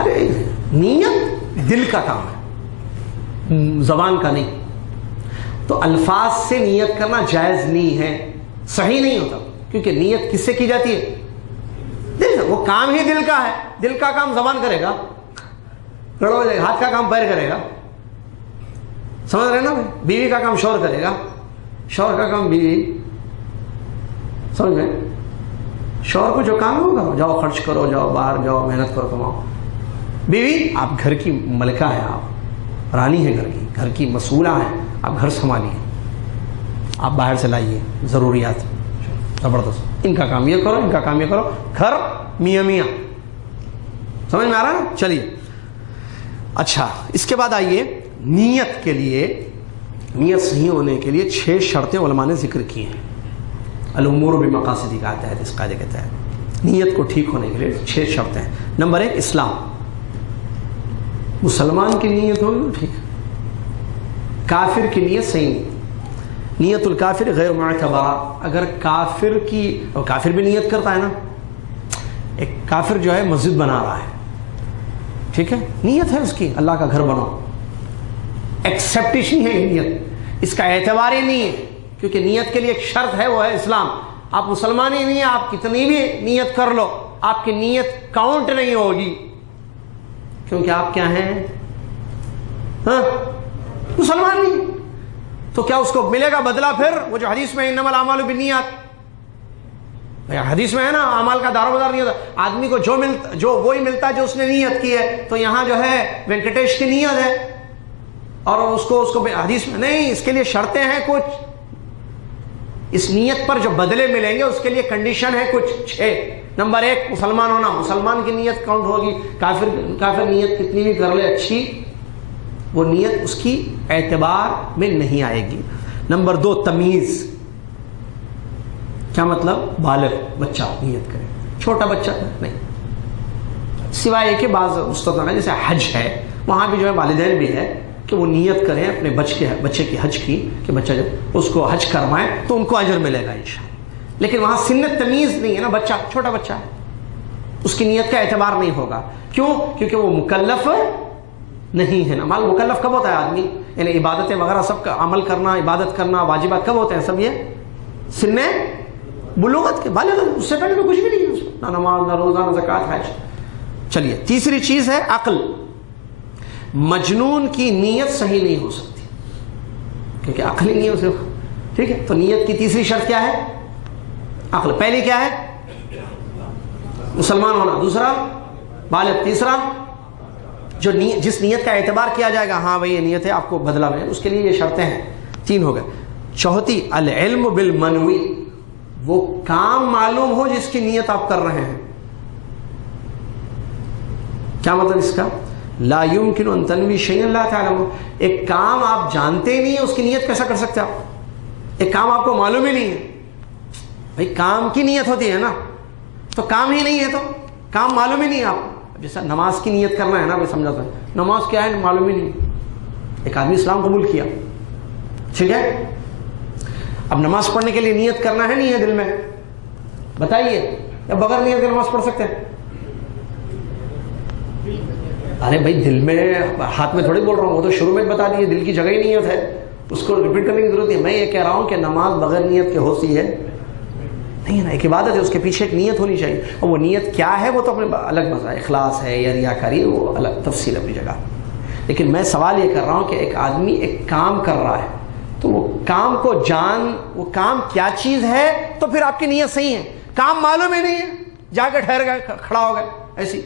ارے نیت دل کا کام ہے، زبان کا نہیں. تو الفاظ سے نیت کرنا جائز نہیں ہے، صحیح نہیں ہوتا، کیونکہ نیت کس سے کی جاتی ہے، دل سے. وہ کام ہی دل کا ہے، دل کا کام زبان کرے گا، ہو جائے گا، ہاتھ کا کام پیر کرے گا، سمجھ رہے نا. بیوی کا کام شوہر کرے گا، شوہر کا کام بیوی، سمجھ گئے. شوہر کو جو کام ہوگا، جاؤ خرچ کرو، جاؤ باہر جاؤ محنت کرو کماؤ. بیوی آپ گھر کی ملکہ ہیں، آپ رانی ہیں، گھر کی مسئولہ ہیں، آپ گھر سنبھالیے، آپ باہر سے لائیے ضروریات، زبردست، ان کا کام یہ کرو، ان کا کام یہ کرو، گھر میاں میاں. سمجھ میں آ رہا ہے. چلیے اچھا، اس کے بعد آئیے نیت کے لیے، نیت صحیح ہونے کے لیے 6 شرطیں علماء نے ذکر کی ہیں. الامور بمقاصدہا کا تحت، اس قاعدے کے تحت نیت کو ٹھیک ہونے کے لیے 6 شرطیں ہیں. نمبر 1 اسلام. مسلمان کی نیت ہوگی ٹھیک، کافر کی نیت صحیح نہیں. نیت الکافر غیر معتبرہ. اگر کافر کی، اور کافر بھی نیت کرتا ہے نا، ایک کافر جو ہے مسجد بنا رہا ہے، ٹھیک ہے، نیت ہے اس کی اللہ کا گھر بناؤ، ایکسیپٹیشن ہے نیت، اس کا اعتبار ہی نہیں ہے، کیونکہ نیت کے لیے ایک شرط ہے، وہ ہے اسلام. آپ مسلمان ہی نہیں ہیں، آپ کتنی بھی نیت کر لو، آپ کی نیت کاؤنٹ نہیں ہوگی، کیونکہ آپ کیا ہیں، ہاں مسلمان نہیں. تو کیا اس کو ملے گا بدلہ پھر؟ وہ جو حدیث میں انما الاعمال بالنیات، حدیث میں ہے نا، اعمال کا دار و مدار نہیں ہوتا، آدمی کو جو وہی ملتا ہے جو اس نے نیت کی ہے. تو یہاں جو ہے وینکٹیش کی نیت ہے، اور اس کو حدیث میں نہیں، اس کے لیے شرطیں ہیں کچھ، اس نیت پر جو بدلے ملیں گے اس کے لیے کنڈیشن ہے کچھ 6. نمبر 1 مسلمان ہونا، مسلمان کی نیت کاؤنٹ ہوگی. کافر نیت کتنی بھی کر لے اچھی، وہ نیت اس کی اعتبار میں نہیں آئے گی. نمبر 2 تمیز. کیا مطلب؟ بالغ بچہ نیت کرے. چھوٹا بچہ نہیں، سوائے کہ بعض مستثنا جیسے حج ہے وہاں بھی جو ہے والدین بھی ہے کہ وہ نیت کریں اپنے بچے کی حج کی کہ بچہ جب اس کو حج کروائیں تو ان کو اجر ملے گا انشاءاللہ. لیکن وہاں سن تمیز نہیں ہے نا، بچہ چھوٹا بچہ ہے، اس کی نیت کا اعتبار نہیں ہوگا. کیوں؟ کیونکہ وہ مکلف نہیں ہے نا. مکلف کب ہوتا ہے آدمی؟ یعنی عبادتیں وغیرہ سب کا عمل کرنا، عبادت کرنا، واجبات کب ہوتے ہیں؟ سب یہ سن بلوغت کے، بالغ. اس سے پہلے تو کچھ بھی نہیں ہے، نہ نماز، نہ روزہ، نہ زکوٰۃ، حج. چلیے تیسری چیز ہے عقل. مجنون کی نیت صحیح نہیں ہو سکتی کیونکہ عقل ہی نہیں ہے اسے. ٹھیک ہے، تو نیت کی تیسری شرط کیا ہے؟ عقل. پہلی کیا ہے؟ مسلمان ہونا. دوسرا بالغ. تیسرا جس نیت کا اعتبار کیا جائے گا، ہاں بھائی یہ نیت ہے آپ کو بدلہ ملے، اس کے لیے یہ شرطیں ہیں. 3 ہو گئے. چوتھی العلم بالمنوی، وہ کام معلوم ہو جس کی نیت آپ کر رہے ہیں. کیا مطلب اس کا؟ لا يمكن ان تنوي شيئا لا تعلمه. ایک کام آپ جانتے ہی نہیں ہیں اس کی نیت کیسا کر سکتے آپ؟ ایک کام آپ کو معلوم ہی نہیں ہے. بھائی کام کی نیت ہوتی ہے نا، تو کام ہی نہیں ہے تو کام معلوم ہی نہیں ہے آپ کو. جیسا نماز کی نیت کرنا ہے نا، بھائی سمجھاتا ہے نماز کیا ہے معلوم ہی نہیں. ایک آدمی اسلام قبول کیا، ٹھیک ہے، اب نماز پڑھنے کے لیے نیت کرنا ہے نہیں ہے دل میں؟ بتائیے، یا بغیر نیت کے نماز پڑھ سکتے ہیں؟ ارے بھائی دل میں، ہاتھ میں تھوڑی بول رہا ہوں، وہ تو شروع میں بتا دیے دل کی جگہ ہی نیت ہے، اس کو ریپیٹ کرنے کی ضرورت نہیں. میں یہ کہہ رہا ہوں کہ نماز بغیر نیت کے ہوتی ہے نہیں ہے نا، ایک عبادت ہے، اس کے پیچھے ایک نیت ہونی چاہیے. اور وہ نیت کیا ہے وہ تو اپنے الگ مسئلہ، اخلاص ہے یا ریاکاری، وہ الگ تفصیل اپنی جگہ. لیکن میں سوال یہ کر رہا ہوں کہ ایک آدمی ایک کام کر رہا ہے تو وہ کام کو وہ کام کیا چیز ہے، تو پھر آپ کی نیت صحیح ہے. کام معلوم ہی نہیں ہے، جا کے ٹھہر گئے، کھڑا ہو گئے ایسی.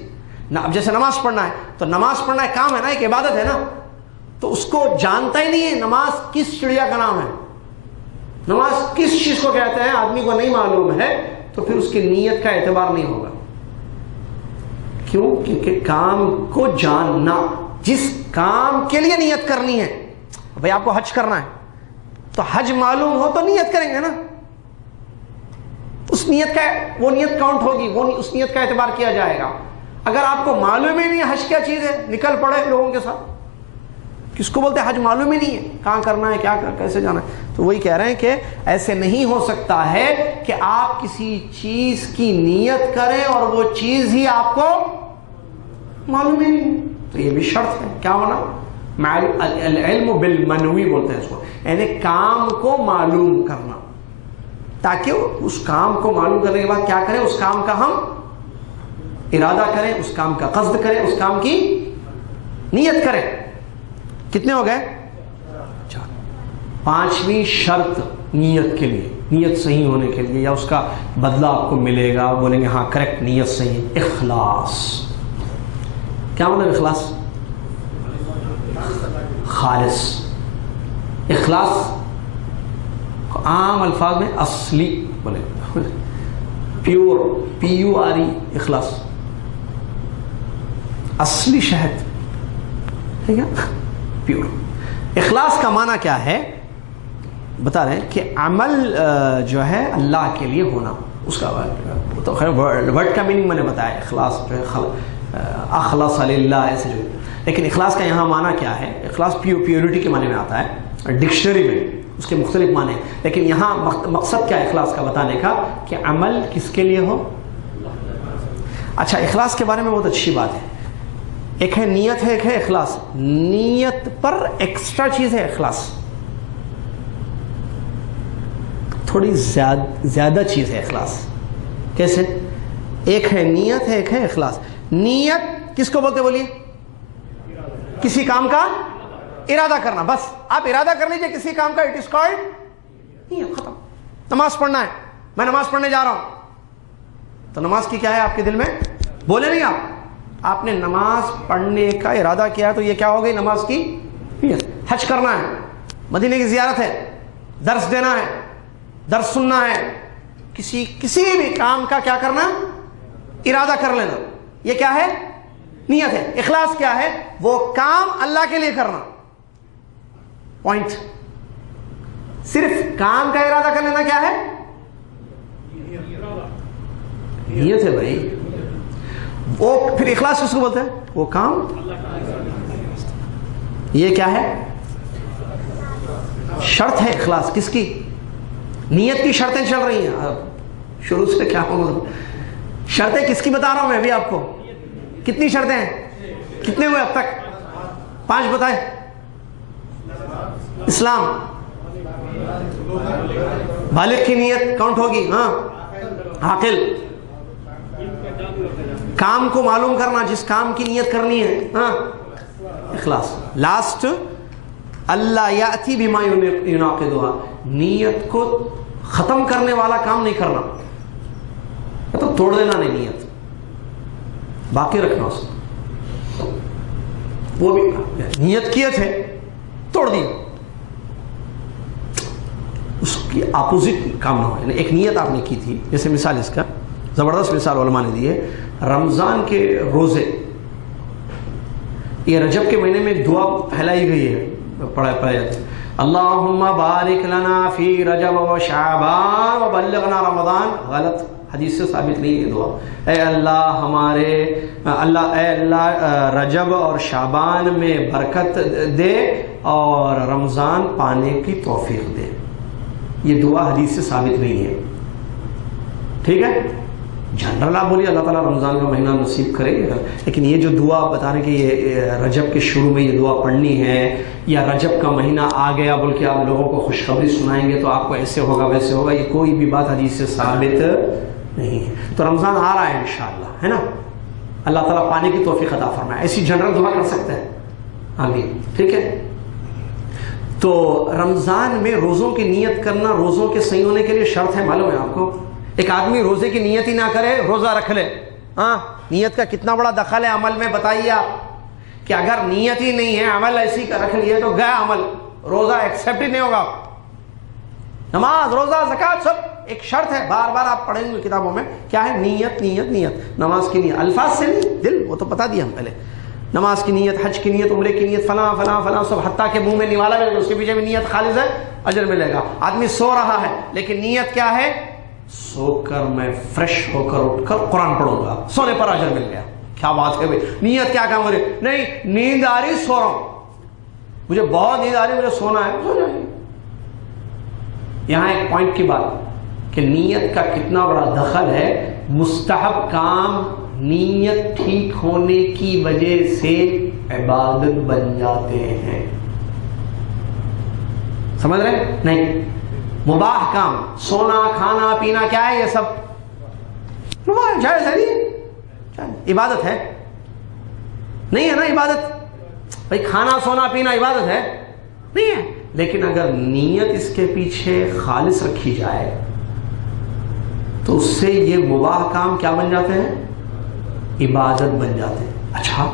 اب جیسے نماز پڑھنا ہے تو نماز پڑھنا ایک کام ہے نا، ایک عبادت ہے نا، تو اس کو جانتا ہی نہیں ہے نماز کس چڑیا کا نام ہے، نماز کس چیز کو کہتے ہیں، آدمی کو نہیں معلوم ہے، تو پھر اس کی نیت کا اعتبار نہیں ہوگا. کیوں؟ کیونکہ کام کو جاننا، جس کام کے لیے نیت کرنی ہے. بھائی آپ کو حج کرنا ہے تو حج معلوم ہو تو نیت کریں گے نا، اس نیت کا وہ نیت کاؤنٹ ہوگی، وہ اس نیت کا اعتبار کیا جائے گا. اگر آپ کو معلوم ہی نہیں ہے حج کیا چیز ہے، نکل پڑے لوگوں کے ساتھ، کس کو بولتے ہیں حج معلوم ہی نہیں ہے، کہاں کرنا ہے، کیا کیسے جانا ہے. تو وہی کہہ رہے ہیں کہ ایسے نہیں ہو سکتا ہے کہ آپ کسی چیز کی نیت کریں اور وہ چیز ہی آپ کو معلوم ہی نہیں. تو یہ بھی شرط ہے. کیا ہونا؟ العلم بالمنوی بولتے ہیں اس کو، یعنی کام کو معلوم کرنا، تاکہ اس کام کو معلوم کرنے کے بعد کیا کریں، اس کام کا ہم ارادہ کریں، اس کام کا قصد کریں، اس کام کی نیت کریں. کتنے ہو گئے؟ 4. 5ویں شرط نیت کے لیے، نیت صحیح ہونے کے لیے یا اس کا بدلہ آپ کو ملے گا، بولیں گے ہاں کریکٹ نیت صحیح ہے، اخلاص. کیا مطلب اخلاص؟ خالص. اخلاص عام الفاظ میں اصلی بولے، پیور، PURE، اخلاص اصلی شہد، ٹھیک ہے، پیور. اخلاص کا معنی کیا ہے بتا رہے ہیں کہ عمل جو ہے اللہ کے لیے ہونا. اس کا تو خیر ورڈ کا میننگ میں نے بتایا، اخلاص جو ہے اخلص للہ ایسے جو. لیکن اخلاص کا یہاں معنی کیا ہے؟ اخلاص پیورٹی کے معنی میں آتا ہے ڈکشنری میں، اس کے مختلف معنی ہیں. لیکن یہاں مقصد کیا ہے اخلاص کا بتانے کا؟ کہ عمل کس کے لیے ہو. اچھا، اخلاص کے بارے میں بہت اچھی بات ہے. ایک ہے نیت ہے، ایک ہے اخلاص. نیت پر ایکسٹرا چیز ہے اخلاص، تھوڑی زیادہ چیز ہے اخلاص. کیسے؟ ایک ہے نیت ہے، ایک ہے اخلاص. نیت کس کو بولتے بولیے؟ کسی کام کا ارادہ کرنا. بس آپ ارادہ کر لیجئے کسی کام کا، اٹ از کالڈ نیت. ختم. نماز پڑھنا ہے، میں نماز پڑھنے جا رہا ہوں، تو نماز کی کیا ہے آپ کے دل میں؟ بولے نہیں آپ نے نماز پڑھنے کا ارادہ کیا ہے، تو یہ کیا ہو گئی؟ نماز کی نیت. حج کرنا ہے، مدینے کی زیارت ہے، درس دینا ہے، درس سننا ہے، کسی بھی کام کا کیا کرنا؟ ارادہ کر لینا. یہ کیا ہے؟ نیت ہے. اخلاص کیا ہے؟ وہ کام اللہ کے لیے کرنا. پوائنٹ. صرف کام کا ارادہ کر لینا کیا ہے؟ نیت ہے بھائی. وہ پھر اخلاص کس کو بولتے ہیں؟ وہ کام یہ کیا ہے؟ شرط ہے اخلاص. کس کی؟ نیت کی شرطیں چل رہی ہیں. شروع سے کیا شرطیں کس کی بتا رہا ہوں میں ابھی آپ کو. کتنی شرطیں ہیں؟ کتنے ہوئے اب تک؟ 5 بتائیں. اسلام، بالغ کی نیت کاؤنٹ ہوگی. ہاں، عاقل، کام کو معلوم کرنا جس کام کی نیت کرنی ہے. ہاں، اخلاص. لاسٹ اللہ یاتی بما یناقضھا، نیت کو ختم کرنے والا کام نہیں کرنا، تو توڑ دینا نہیں، نیت باقی رکھنا. اس وہ بھی نیت کیے تھے توڑ دی، اس کی اپوزٹ کام نہ ہو. یعنی ایک نیت آپ نے کی تھی، جیسے مثال اس کا زبردست مثال علماء نے دی ہے. رمضان کے روزے، یہ رجب کے مہینے میں ایک دعا پھیلائی گئی ہے، پڑھا جاتا ہے. اللہم بارک لنا فی رجب و شعبان و بلغنا رمضان. غلط، حدیث سے ثابت نہیں ہے دعا. اے اللہ اے اللہ رجب اور شعبان میں برکت دے اور رمضان پانے کی توفیق دے. یہ دعا حدیث سے ثابت نہیں ہے. ٹھیک ہے، جنرل آپ بولیے اللہ تعالیٰ رمضان کا مہینہ نصیب کرے گا، لیکن یہ جو دعا بتا رہے کہ یہ رجب کے شروع میں یہ دعا پڑھنی ہے، یا رجب کا مہینہ آ گیا بول کے آپ لوگوں کو خوشخبری سنائیں گے تو آپ کو ایسے ہوگا ویسے ہوگا، یہ کوئی بھی بات حدیث سے ثابت نہیں ہے. تو رمضان آ رہا ہے انشاءاللہ، ہے نا. اللہ تعالیٰ پانے کی توفیق عطا فرمائے. ایسی جنرل دعا کر سکتے ہیں. آمین. ٹھیک ہے. تو رمضان میں روزوں کی نیت کرنا روزوں کے صحیح ہونے کے لیے شرط ہے. معلوم ہے آپ کو؟ ایک آدمی روزے کی نیت ہی نہ کرے، روزہ رکھ لے. ہاں، نیت کا کتنا بڑا دخل ہے عمل میں بتائیے آپ. کہ اگر نیت ہی نہیں ہے، عمل ایسی کا رکھ لیے تو گیا عمل، روزہ ایکسیپٹ ہی نہیں ہوگا. نماز، روزہ، زکوٰۃ سب ایک شرط ہے. بار بار آپ پڑھیں گے کتابوں میں کیا ہے؟ نیت نیت نیت. نماز کی نیت الفاظ سے نہیں، دل، وہ تو بتا دیا ہم پہلے. نماز کی نیت، حج کی نیت، عمرے کی نیت، فلاں فلاں فلاں سب، حتیٰ کہ منہ میں نوالا ملے گا اس کے پیچھے بھی نیت خالص ہے، اجر ملے گا. آدمی سو رہا ہے لیکن نیت کیا ہے؟ سو کر میں فریش ہو کر اٹھ کر قرآن پڑھوں گا، سونے پر اجر مل گیا. کیا بات ہے بھائی. نیت کیا کام ہو رہی؟ نہیں، نیند آ رہی، سو رہا ہوں، مجھے بہت نیند آ رہی، مجھے سونا ہے، سو جائیے. یہاں ایک پوائنٹ کی بات کہ نیت کا کتنا بڑا دخل ہے. مستحب کام نیت ٹھیک ہونے کی وجہ سے عبادت بن جاتے ہیں. سمجھ رہے؟ نہیں. مباح کام، سونا، کھانا، پینا، کیا ہے یہ سب؟ مباح، جائز ہے. نہیں عبادت ہے؟ نہیں ہے نا عبادت. بھائی کھانا، سونا، پینا عبادت ہے؟ نہیں ہے. لیکن اگر نیت اس کے پیچھے خالص رکھی جائے تو اس سے یہ مباح کام کیا بن جاتے ہیں؟ عبادت بن جاتے ہیں. اچھا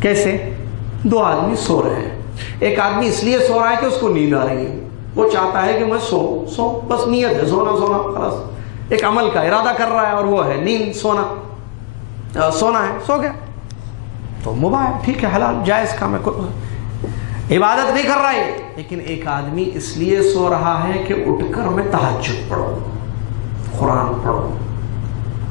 کیسے؟ 2 آدمی سو رہے ہیں. ایک آدمی اس لیے سو رہا ہے کہ اس کو نیند آ رہی ہے، وہ چاہتا ہے کہ میں سو بس نیت ہے سونا خلاص. ایک عمل کا ارادہ کر رہا ہے اور وہ ہے نیند، سونا ہے، سو گیا. تو مباح ہے، ٹھیک ہے، حلال جائز کام ہے، عبادت نہیں کر رہا ہے. لیکن ایک آدمی اس لیے سو رہا ہے کہ اٹھ کر میں تہجد پڑھوں، قرآن پڑھوں،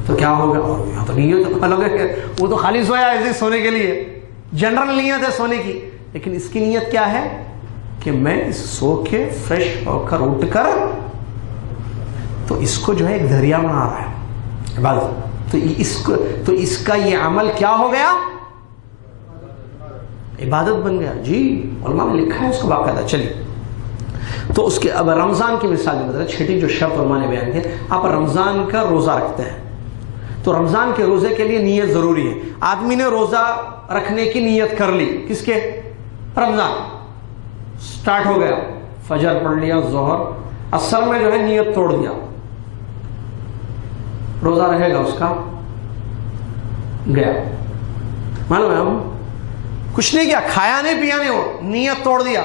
تو کیا ہوگا؟ یہاں تو نیت الگ ہے، وہ تو خالی سویا ایسے سونے کے لیے، جنرل نیت ہے سونے کی. لیکن اس کی نیت کیا ہے کہ میں اس سو کے فریش ہو کر اٹھ کر، تو اس کو جو ہے ایک ذریعہ بنا رہا ہے عبادت. تو اس کا یہ عمل کیا ہو گیا؟ عبادت بن گیا. جی علماء نے لکھا ہے اس کو باقاعدہ. چلیے تو اس کے اب رمضان کی مثال میں بتا، چھٹی جو شرط علماء نے بیان کی، آپ رمضان کا روزہ رکھتے ہیں تو رمضان کے روزے کے لیے نیت ضروری ہے. آدمی نے روزہ رکھنے کی نیت کر لی، کس کے؟ رمضان. سٹارٹ ہو گیا، فجر پڑھ لیا، ظہر، عصر میں جو ہے نیت توڑ دیا، روزہ رہے گا اس کا، گیا. معلوم ہے ہم کچھ نہیں کیا، کھایا نہیں پیا نہیں، وہ نیت توڑ دیا،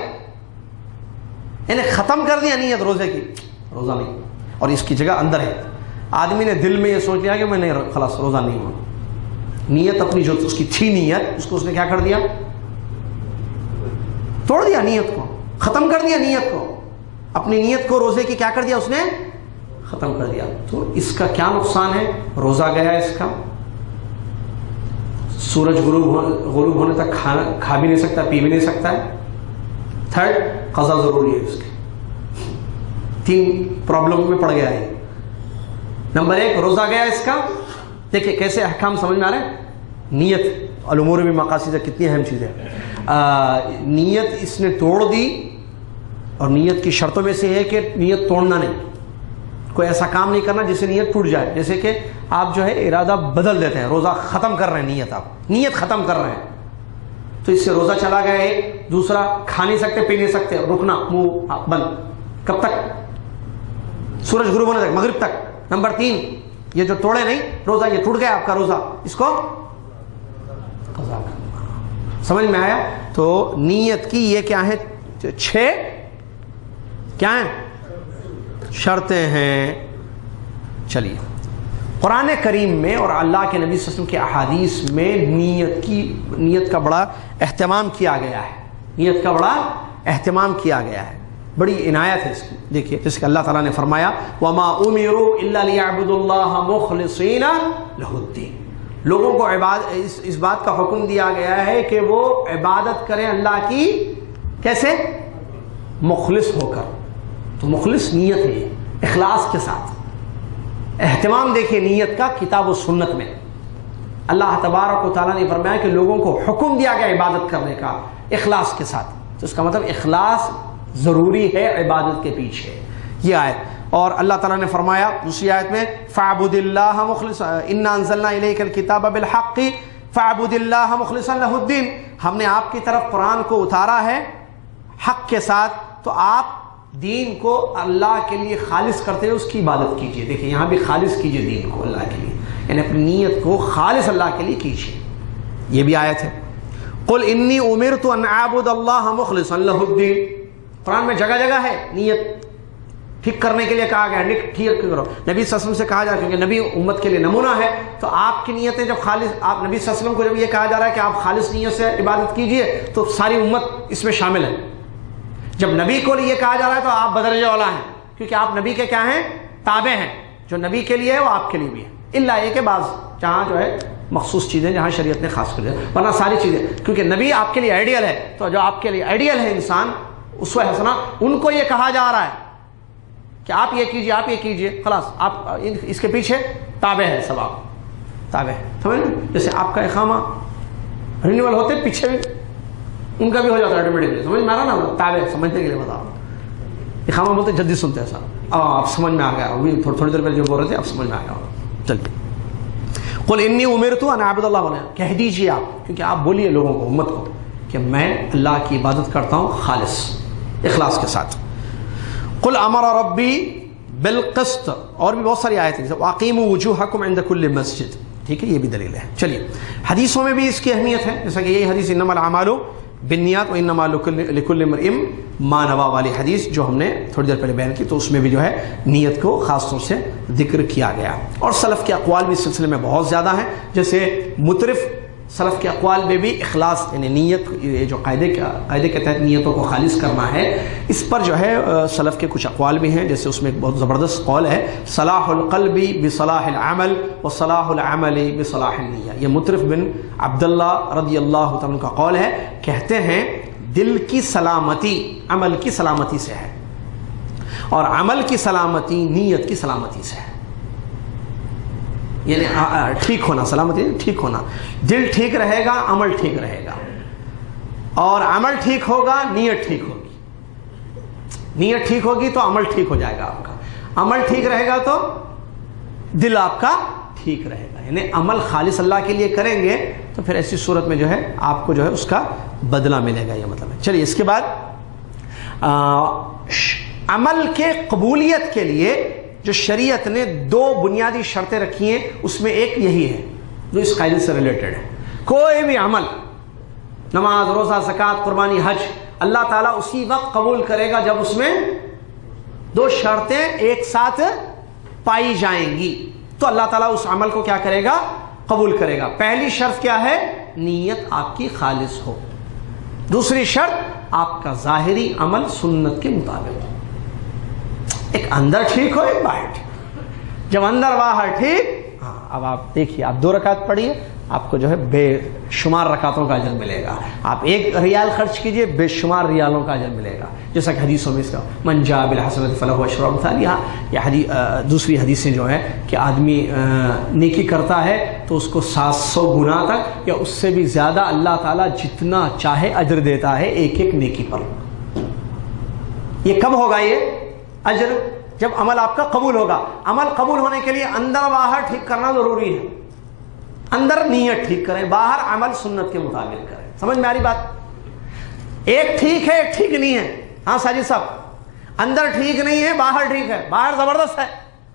یعنی ختم کر دیا نیت روزے کی، روزہ نہیں. اور اس کی جگہ اندر ہے، آدمی نے دل میں یہ سوچ لیا کہ میں نہیں، خلاص روزہ نہیں ہوں. نیت اپنی جو اس کی تھی نیت، اس کو اس نے کیا کر دیا؟ توڑ دیا نیت کو، ختم کر دیا نیت کو. اپنی نیت کو روزے کی کیا کر دیا اس نے؟ ختم کر دیا. تو اس کا کیا نقصان ہے؟ روزہ گیا اس کا، سورج غروب ہونے تک کھا بھی نہیں سکتا، پی بھی نہیں سکتا ہے. تھرڈ، قضا ضروری ہے اس کی. 3 پرابلم میں پڑ گیا ہے. نمبر 1 روزہ گیا اس کا. دیکھیں کیسے احکام سمجھ میں آ رہے ہیں. نیت الامور بالمقاصد کتنی اہم چیز ہے. نیت اس نے توڑ دی، اور نیت کی شرطوں میں سے ہے کہ نیت توڑنا نہیں، کوئی ایسا کام نہیں کرنا جس سے نیت ٹوٹ جائے. جیسے کہ آپ جو ہے ارادہ بدل دیتے ہیں، روزہ ختم کر رہے ہیں، نیت ختم کر رہے ہیں، تو اس سے روزہ چلا گیا. ایک دوسرا، کھا نہیں سکتے پی نہیں سکتے، رکنا، منہ بند. کب تک؟ سورج غروب ہونے تک، مغرب تک. نمبر 3، یہ جو توڑے نہیں روزہ، یہ ٹوٹ گیا آپ کا روزہ، اس کو قضا کرنا. سمجھ میں آیا؟ تو نیت کی یہ کیا ہے؟ 6 کیا ہیں؟ شرطیں ہیں. چلیے، قرآن کریم میں اور اللہ کے نبی صلی اللہ علیہ وسلم کے احادیث میں نیت کا بڑا اہتمام کیا گیا ہے. نیت کا بڑا اہتمام کیا گیا ہے، بڑی عنایت ہے اس کی. دیکھیے جس کہ اللہ تعالیٰ نے فرمایا وَمَا أُمِرُوا إِلَّا لِيَعْبُدُوا اللَّهَ مُخْلِصِينَ لَهُ الدِّينَ. لوگوں کو اس بات کا حکم دیا گیا ہے کہ وہ عبادت کریں اللہ کی. کیسے؟ مخلص ہو کر. تو مخلص نیت ہے، اخلاص کے ساتھ. اہتمام دیکھیں نیت کا کتاب و سنت میں. اللہ تبارک و تعالیٰ نے فرمایا کہ لوگوں کو حکم دیا گیا عبادت کرنے کا اخلاص کے ساتھ. تو اس کا مطلب اخلاص ضروری ہے عبادت کے پیچھے. یہ آیت. اور اللہ تعالیٰ نے فرمایا دوسری آیت میں فَاعْبُدِ اللَّهَ مُخْلِصًا إِنَّا أَنزَلْنَا إِلَيْكَ الْكِتَابَ بِالْحَقِّ فَاعْبُدِ اللَّهَ مُخْلِصًا لَهُ الدِّينَ. ہم نے آپ کی طرف قرآن کو اتارا ہے حق کے ساتھ، تو آپ دین کو اللہ کے لیے خالص کرتے ہوئے اس کی عبادت کیجئے. دیکھیں یہاں بھی خالص کیجئے دین کو اللہ کے لیے، یعنی اپنی نیت کو خالص اللہ کے لیے کیجئے. یہ بھی آیت ہے. قُلْ إِنِّي أُمِرْتُ أَنْ أَعْبُدَ اللَّهَ مُخْلِصًا لَهُ الدِّينَ. قرآن میں جگہ جگہ ہے نیت ٹھیک کرنے کے لیے کہا گیا ہے. ٹھیک کرو. نبی صلی اللہ علیہ وسلم سے کہا جا رہا ہے کیونکہ نبی امت کے لیے نمونہ ہے. تو آپ کی نیتیں جب خالص، آپ نبی صلی اللہ علیہ وسلم کو جب یہ کہا جا رہا ہے کہ آپ خالص نیت سے عبادت کیجئے، تو ساری امت اس میں شامل ہے. جب نبی کو یہ کہا جا رہا ہے تو آپ بدرجہ اولا ہیں، کیونکہ آپ نبی کے کیا ہیں؟ تابع ہیں. جو نبی کے لیے ہے وہ آپ کے لیے بھی ہے، الا یہ کہ بعض جہاں جو ہے مخصوص چیزیں جہاں شریعت نے خاص کر دیا، ورنہ ساری چیزیں. کیونکہ نبی آپ کے لیے آئیڈیل ہے، تو جو آپ کے لیے آئیڈیل ہے انسان اسوہ حسنہ، ان کو یہ کہا جا رہا ہے کہ آپ یہ کیجئے، آپ یہ کیجئے. خلاص آپ اس کے پیچھے تابع ہے، سب آپ تابع ہے. سمجھ لیں؟ جیسے آپ کا اقامہ رینیول ہوتے پیچھے بھی ان کا بھی ہو جاتا ہے آٹومیٹکلی. سمجھ میں آ رہا نا؟ تابع سمجھنے کے لیے بتا رہا ہوں. اقامہ بولتے جلدی سنتے ہیں سر. آپ سمجھ میں آ گیا، ابھی تھوڑی دیر پہلے جو بول رہے تھے اب سمجھ میں آ گیا. چلیے، قل انی امرت ان اعبد اللہ، بولے کہہ دیجیے آپ، کیونکہ آپ بولیے لوگوں کو، امت کو، کہ میں اللہ کی عبادت کرتا ہوں خالص اخلاص کے ساتھ. قل امر ربی بالقسط. اور بھی بہت ساری آیتیں جیسے واقیموا وجوہکم عند کل مسجد. ٹھیک ہے، یہ بھی دلیل ہے. چلیے، حدیثوں میں بھی اس کی اہمیت ہے، جیسا کہ یہی حدیث انما الاعمال بالنیات وانما لکل امرئ ما نوى والی حدیث جو ہم نے تھوڑی دیر پہلے بیان کی، تو اس میں بھی جو ہے نیت کو خاص طور سے ذکر کیا گیا. اور سلف کے اقوال بھی اس سلسلے میں بہت زیادہ ہیں. جیسے مترف سلف کے اقوال میں بھی اخلاص، یعنی نیت، یہ جو قاعدے کے تحت نیتوں کو خالص کرنا ہے، اس پر جو ہے سلف کے کچھ اقوال بھی ہیں. جیسے اس میں ایک بہت زبردست قول ہے صلاح القلب بصلاح العمل وصلاح العمل بصلاح النیہ. یہ مترف بن عبداللہ رضی اللہ تعالیٰ کا قول ہے. کہتے ہیں دل کی سلامتی عمل کی سلامتی سے ہے، اور عمل کی سلامتی نیت کی سلامتی سے ہے. یعنی ٹھیک ہونا، سلامتی ٹھیک ہونا. دل ٹھیک رہے گا عمل ٹھیک رہے گا، اور عمل ٹھیک ہوگا نیت ٹھیک ہوگی. نیت ٹھیک ہوگی تو عمل ٹھیک ہو جائے گا آپ کا. عمل ٹھیک رہے گا تو دل آپ کا ٹھیک رہے گا. یعنی عمل خالص اللہ کے لیے کریں گے تو پھر ایسی صورت میں جو ہے آپ کو جو ہے اس کا بدلہ ملے گا. یہ مطلب ہے. چلیے، اس کے بعد عمل کے قبولیت کے لیے جو شریعت نے 2 بنیادی شرطیں رکھی ہیں، اس میں ایک یہی ہے جو اس قاعدے سے ریلیٹڈ ہے. کوئی بھی عمل، نماز، روزہ، زکوٰۃ، قربانی، حج، اللہ تعالیٰ اسی وقت قبول کرے گا جب اس میں 2 شرطیں ایک ساتھ پائی جائیں گی، تو اللہ تعالیٰ اس عمل کو کیا کرے گا؟ قبول کرے گا. پہلی شرط کیا ہے؟ نیت آپ کی خالص ہو. دوسری شرط آپ کا ظاہری عمل سنت کے مطابق ہو. ایک اندر ٹھیک ہو ایک باہر ٹھیک. جب اندر باہر ٹھیک، ہاں اب آپ دیکھیے، آپ 2 رکعت پڑھیے، آپ کو جو ہے بے شمار رکعتوں کا اجر ملے گا. آپ 1 ریال خرچ کیجئے، بے شمار ریالوں کا اجر ملے گا. جیسا کہ حدیثوں میں اس کا من جاء بالحسنۃ فلہ عشر امثالھا، یہ دوسری حدیثیں جو ہے کہ آدمی نیکی کرتا ہے تو اس کو 700 گنا تک یا اس سے بھی زیادہ اللہ تعالیٰ جتنا چاہے اجر دیتا ہے ایک ایک نیکی پر. یہ کب ہوگا یہ اجر؟ جب عمل آپ کا قبول ہوگا. عمل قبول ہونے کے لیے اندر باہر ٹھیک کرنا ضروری ہے. اندر نیت ٹھیک کریں، باہر عمل سنت کے مطابق کریں. سمجھ میں آ رہی بات؟ ایک ٹھیک ہے ایک ٹھیک نہیں ہے. ہاں ساجد صاحب، اندر ٹھیک نہیں ہے باہر ٹھیک ہے. باہر زبردست ہے،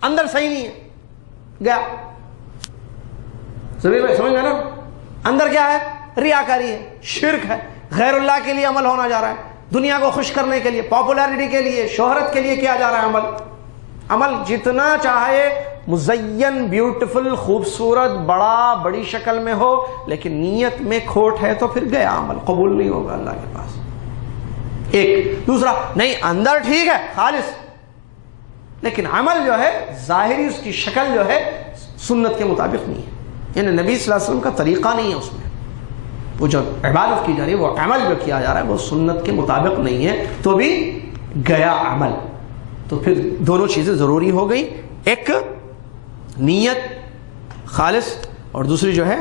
اندر صحیح نہیں ہے. گیا سمجھ میں نا؟ اندر کیا ہے؟ ریاکاری ہے، شرک ہے، غیر اللہ کے لیے عمل ہونا جا رہا ہے، دنیا کو خوش کرنے کے لیے، پاپولیرٹی کے لیے، شہرت کے لیے کیا جا رہا ہے عمل. عمل جتنا چاہے مزین، بیوٹیفل، خوبصورت، بڑی شکل میں ہو، لیکن نیت میں کھوٹ ہے تو پھر گیا عمل، قبول نہیں ہوگا اللہ کے پاس. ایک دوسرا نہیں، اندر ٹھیک ہے خالص، لیکن عمل جو ہے ظاہری اس کی شکل جو ہے سنت کے مطابق نہیں ہے، یعنی نبی صلی اللہ علیہ وسلم کا طریقہ نہیں ہے اس میں. وہ جو عبادت کی جا رہی ہے، وہ عمل جو کیا جا رہا ہے وہ سنت کے مطابق نہیں ہے تو بھی گیا عمل. تو پھر دونوں چیزیں ضروری ہو گئی، ایک نیت خالص اور دوسری جو ہے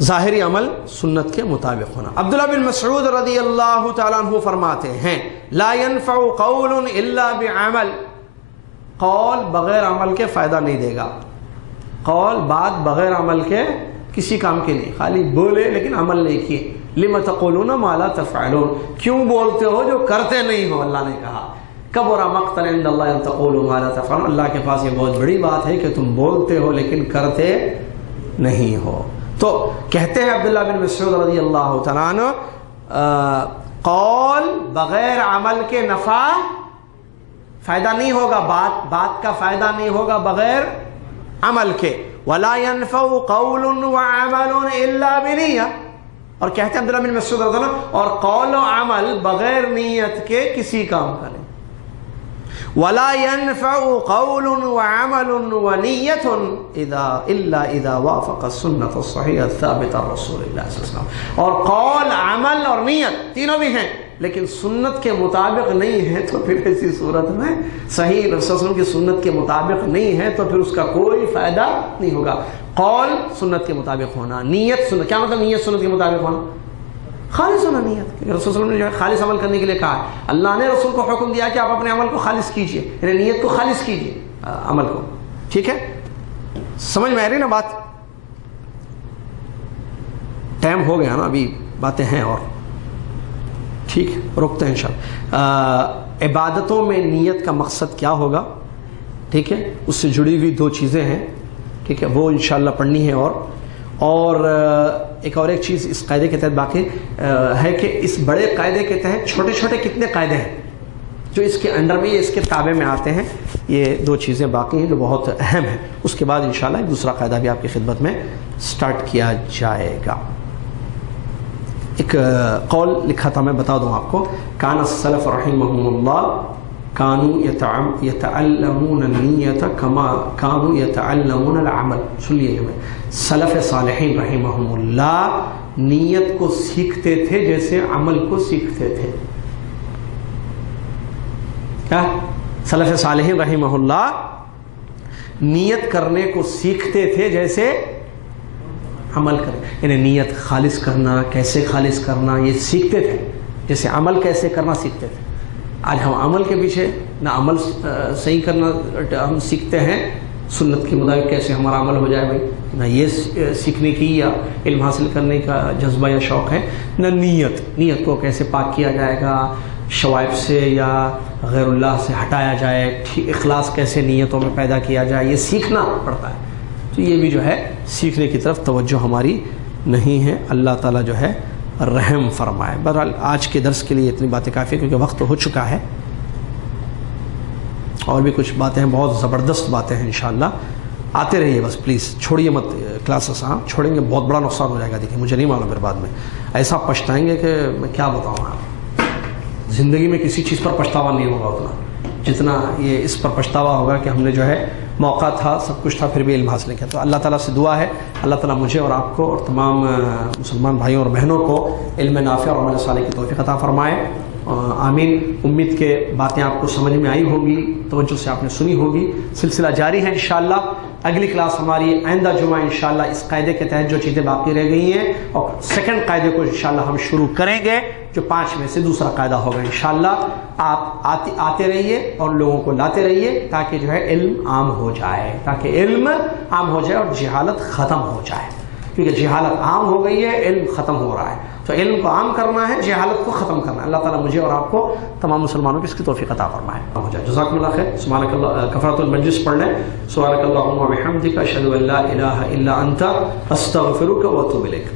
ظاہری عمل سنت کے مطابق ہونا. عبداللہ بن مسعود رضی اللہ تعالیٰ عنہ فرماتے ہیں لا ينفع قول الا بعمل، قول بغیر عمل کے فائدہ نہیں دے گا. قول بات بغیر عمل کے کسی کام کے نہیں، خالی بولے لیکن عمل نہیں کیے. لم تقولون ما لا تفعلون، کیوں بولتے ہو جو کرتے نہیں ہو. اللہ نے کہا کبر مقتا عند اللہ ان تقولوا ما لا تفعلون، اللہ کے پاس یہ بہت بڑی بات ہے کہ تم بولتے ہو لیکن کرتے نہیں ہو. تو کہتے ہیں عبداللہ بن مسعود رضی اللہ تعالیٰ عنہ قول بغیر عمل کے نفع فائدہ نہیں ہوگا، بات کا فائدہ نہیں ہوگا بغیر عمل کے. ولا ينفع قول وعمل الا بنیہ، اور کہتے ہیں عبداللہ بن مسعود رضی اللہ عنہ اور قول و عمل بغیر نیت کے کسی کام کریں. ولا ينفع قول وعمل ونية الا اذا وافق السنة الصحيحة الثابتة عن رسول الله صلی اللہ علیہ وسلم. اور قول، عمل اور نیت تینوں بھی ہیں لیکن سنت کے مطابق نہیں ہے تو پھر ایسی صورت میں صحیح رسول صلی اللہ علیہ وسلم کی سنت کے مطابق نہیں ہے تو پھر اس کا کوئی فائدہ نہیں ہوگا. قول سنت کے مطابق ہونا، نیت سنت، کیا مطلب نیت سنت کے مطابق ہونا؟ خالص ہونا نیت. رسول صلی اللہ علیہ وسلم نے جو ہے خالص عمل کرنے کے لیے کہا ہے. اللہ نے رسول کو حکم دیا کہ آپ اپنے عمل کو خالص کیجئے، یعنی نیت کو خالص کیجئے عمل کو. ٹھیک ہے، سمجھ میں آ رہی نا بات؟ ٹائم ہو گیا نا، ابھی باتیں ہیں اور ٹھیک ہے، رکتے ہیں انشاءاللہ. عبادتوں میں نیت کا مقصد کیا ہوگا، ٹھیک ہے، اس سے جڑی ہوئی 2 چیزیں ہیں، ٹھیک ہے، وہ انشاءاللہ پڑھنی ہے. اور ایک چیز اس قاعدے کے تحت باقی ہے کہ اس بڑے قاعدے کے تحت چھوٹے چھوٹے کتنے قاعدے ہیں جو اس کے انڈر میں، اس کے تابع میں آتے ہیں. یہ 2 چیزیں باقی ہیں جو بہت اہم ہیں. اس کے بعد انشاءاللہ ایک دوسرا قاعدہ بھی آپ کی خدمت میں سٹارٹ کیا جائے گا. ایک قول لکھا تھا، میں بتا دوں آپ کو. کان السلف رحمهم اللہ كانوا يتعلمون النیت کما كانوا يتعلمون العمل. سن لیجیے، میں سلف صالحین رحمهم اللہ نیت کو سیکھتے تھے جیسے عمل کو سیکھتے تھے. کیا؟ سلف صالحین رحمہ اللہ نیت کرنے کو سیکھتے تھے جیسے عمل کریں، یعنی نیت خالص کرنا، کیسے خالص کرنا یہ سیکھتے تھے جیسے عمل کیسے کرنا سیکھتے تھے. آج ہم عمل کے پیچھے نہ عمل صحیح کرنا ہم سیکھتے ہیں، سنت کے مطابق کیسے ہمارا عمل ہو جائے بھائی، نہ یہ سیکھنے کی یا علم حاصل کرنے کا جذبہ یا شوق ہے، نہ نیت کو کیسے پاک کیا جائے گا، شوائب سے یا غیر اللہ سے ہٹایا جائے، اخلاص کیسے نیتوں میں پیدا کیا جائے، یہ سیکھنا پڑتا ہے. تو یہ بھی جو ہے سیکھنے کی طرف توجہ ہماری نہیں ہے. اللہ تعالیٰ جو ہے رحم فرمائے. بہرحال آج کے درس کے لیے اتنی باتیں کافی، کیونکہ وقت ہو چکا ہے. اور بھی کچھ باتیں ہیں، بہت زبردست باتیں ہیں انشاءاللہ. آتے رہیے بس پلیز، چھوڑیے مت کلاسز. ہاں چھوڑیں گے بہت بڑا نقصان ہو جائے گا. دیکھیں مجھے نہیں معلوم پھر بعد میں ایسا پچھتائیں گے کہ میں کیا بتاؤں آپ. زندگی میں کسی چیز پر پچھتاوا نہیں ہوگا اتنا. جتنا یہ اس پر پچھتاوا ہوگا کہ ہم نے جو ہے موقع تھا، سب کچھ تھا، پھر بھی علم حاصل نہیں کیا. تو اللہ تعالیٰ سے دعا ہے اللہ تعالیٰ مجھے اور آپ کو اور تمام مسلمان بھائیوں اور بہنوں کو علم نافع اور عمل صالح کی توفیق عطا فرمائے. آمین. امید کے باتیں آپ کو سمجھ میں آئی ہوگی، توجہ سے آپ نے سنی ہوگی. سلسلہ جاری ہے انشاءاللہ. اگلی کلاس ہماری آئندہ جمعہ انشاءاللہ اس قاعدے کے تحت جو چیزیں باقی رہ گئی ہیں، اور سیکنڈ قاعدے کو انشاءاللہ ہم شروع کریں گے، جو 5 میں سے دوسرا قاعدہ ہوگا انشاءاللہ. آپ آتے رہیے اور لوگوں کو لاتے رہیے تاکہ جو ہے علم عام ہو جائے، تاکہ علم عام ہو جائے اور جہالت ختم ہو جائے. کیونکہ جہالت عام ہو گئی ہے، علم ختم ہو رہا ہے. تو علم کو عام کرنا ہے، جہالت کو ختم کرنا ہے. اللہ تعالیٰ مجھے اور آپ کو تمام مسلمانوں کو اس کی توفیق عطا فرمائے. ہو جائے. جزاکم اللہ خیر. سبحانک اللہ. کفارۃ المجلس پڑھ لیں. سبحانک اللہم و بحمدک اشہد ان لا الہ الا انت استغفرک و اتوب الیک.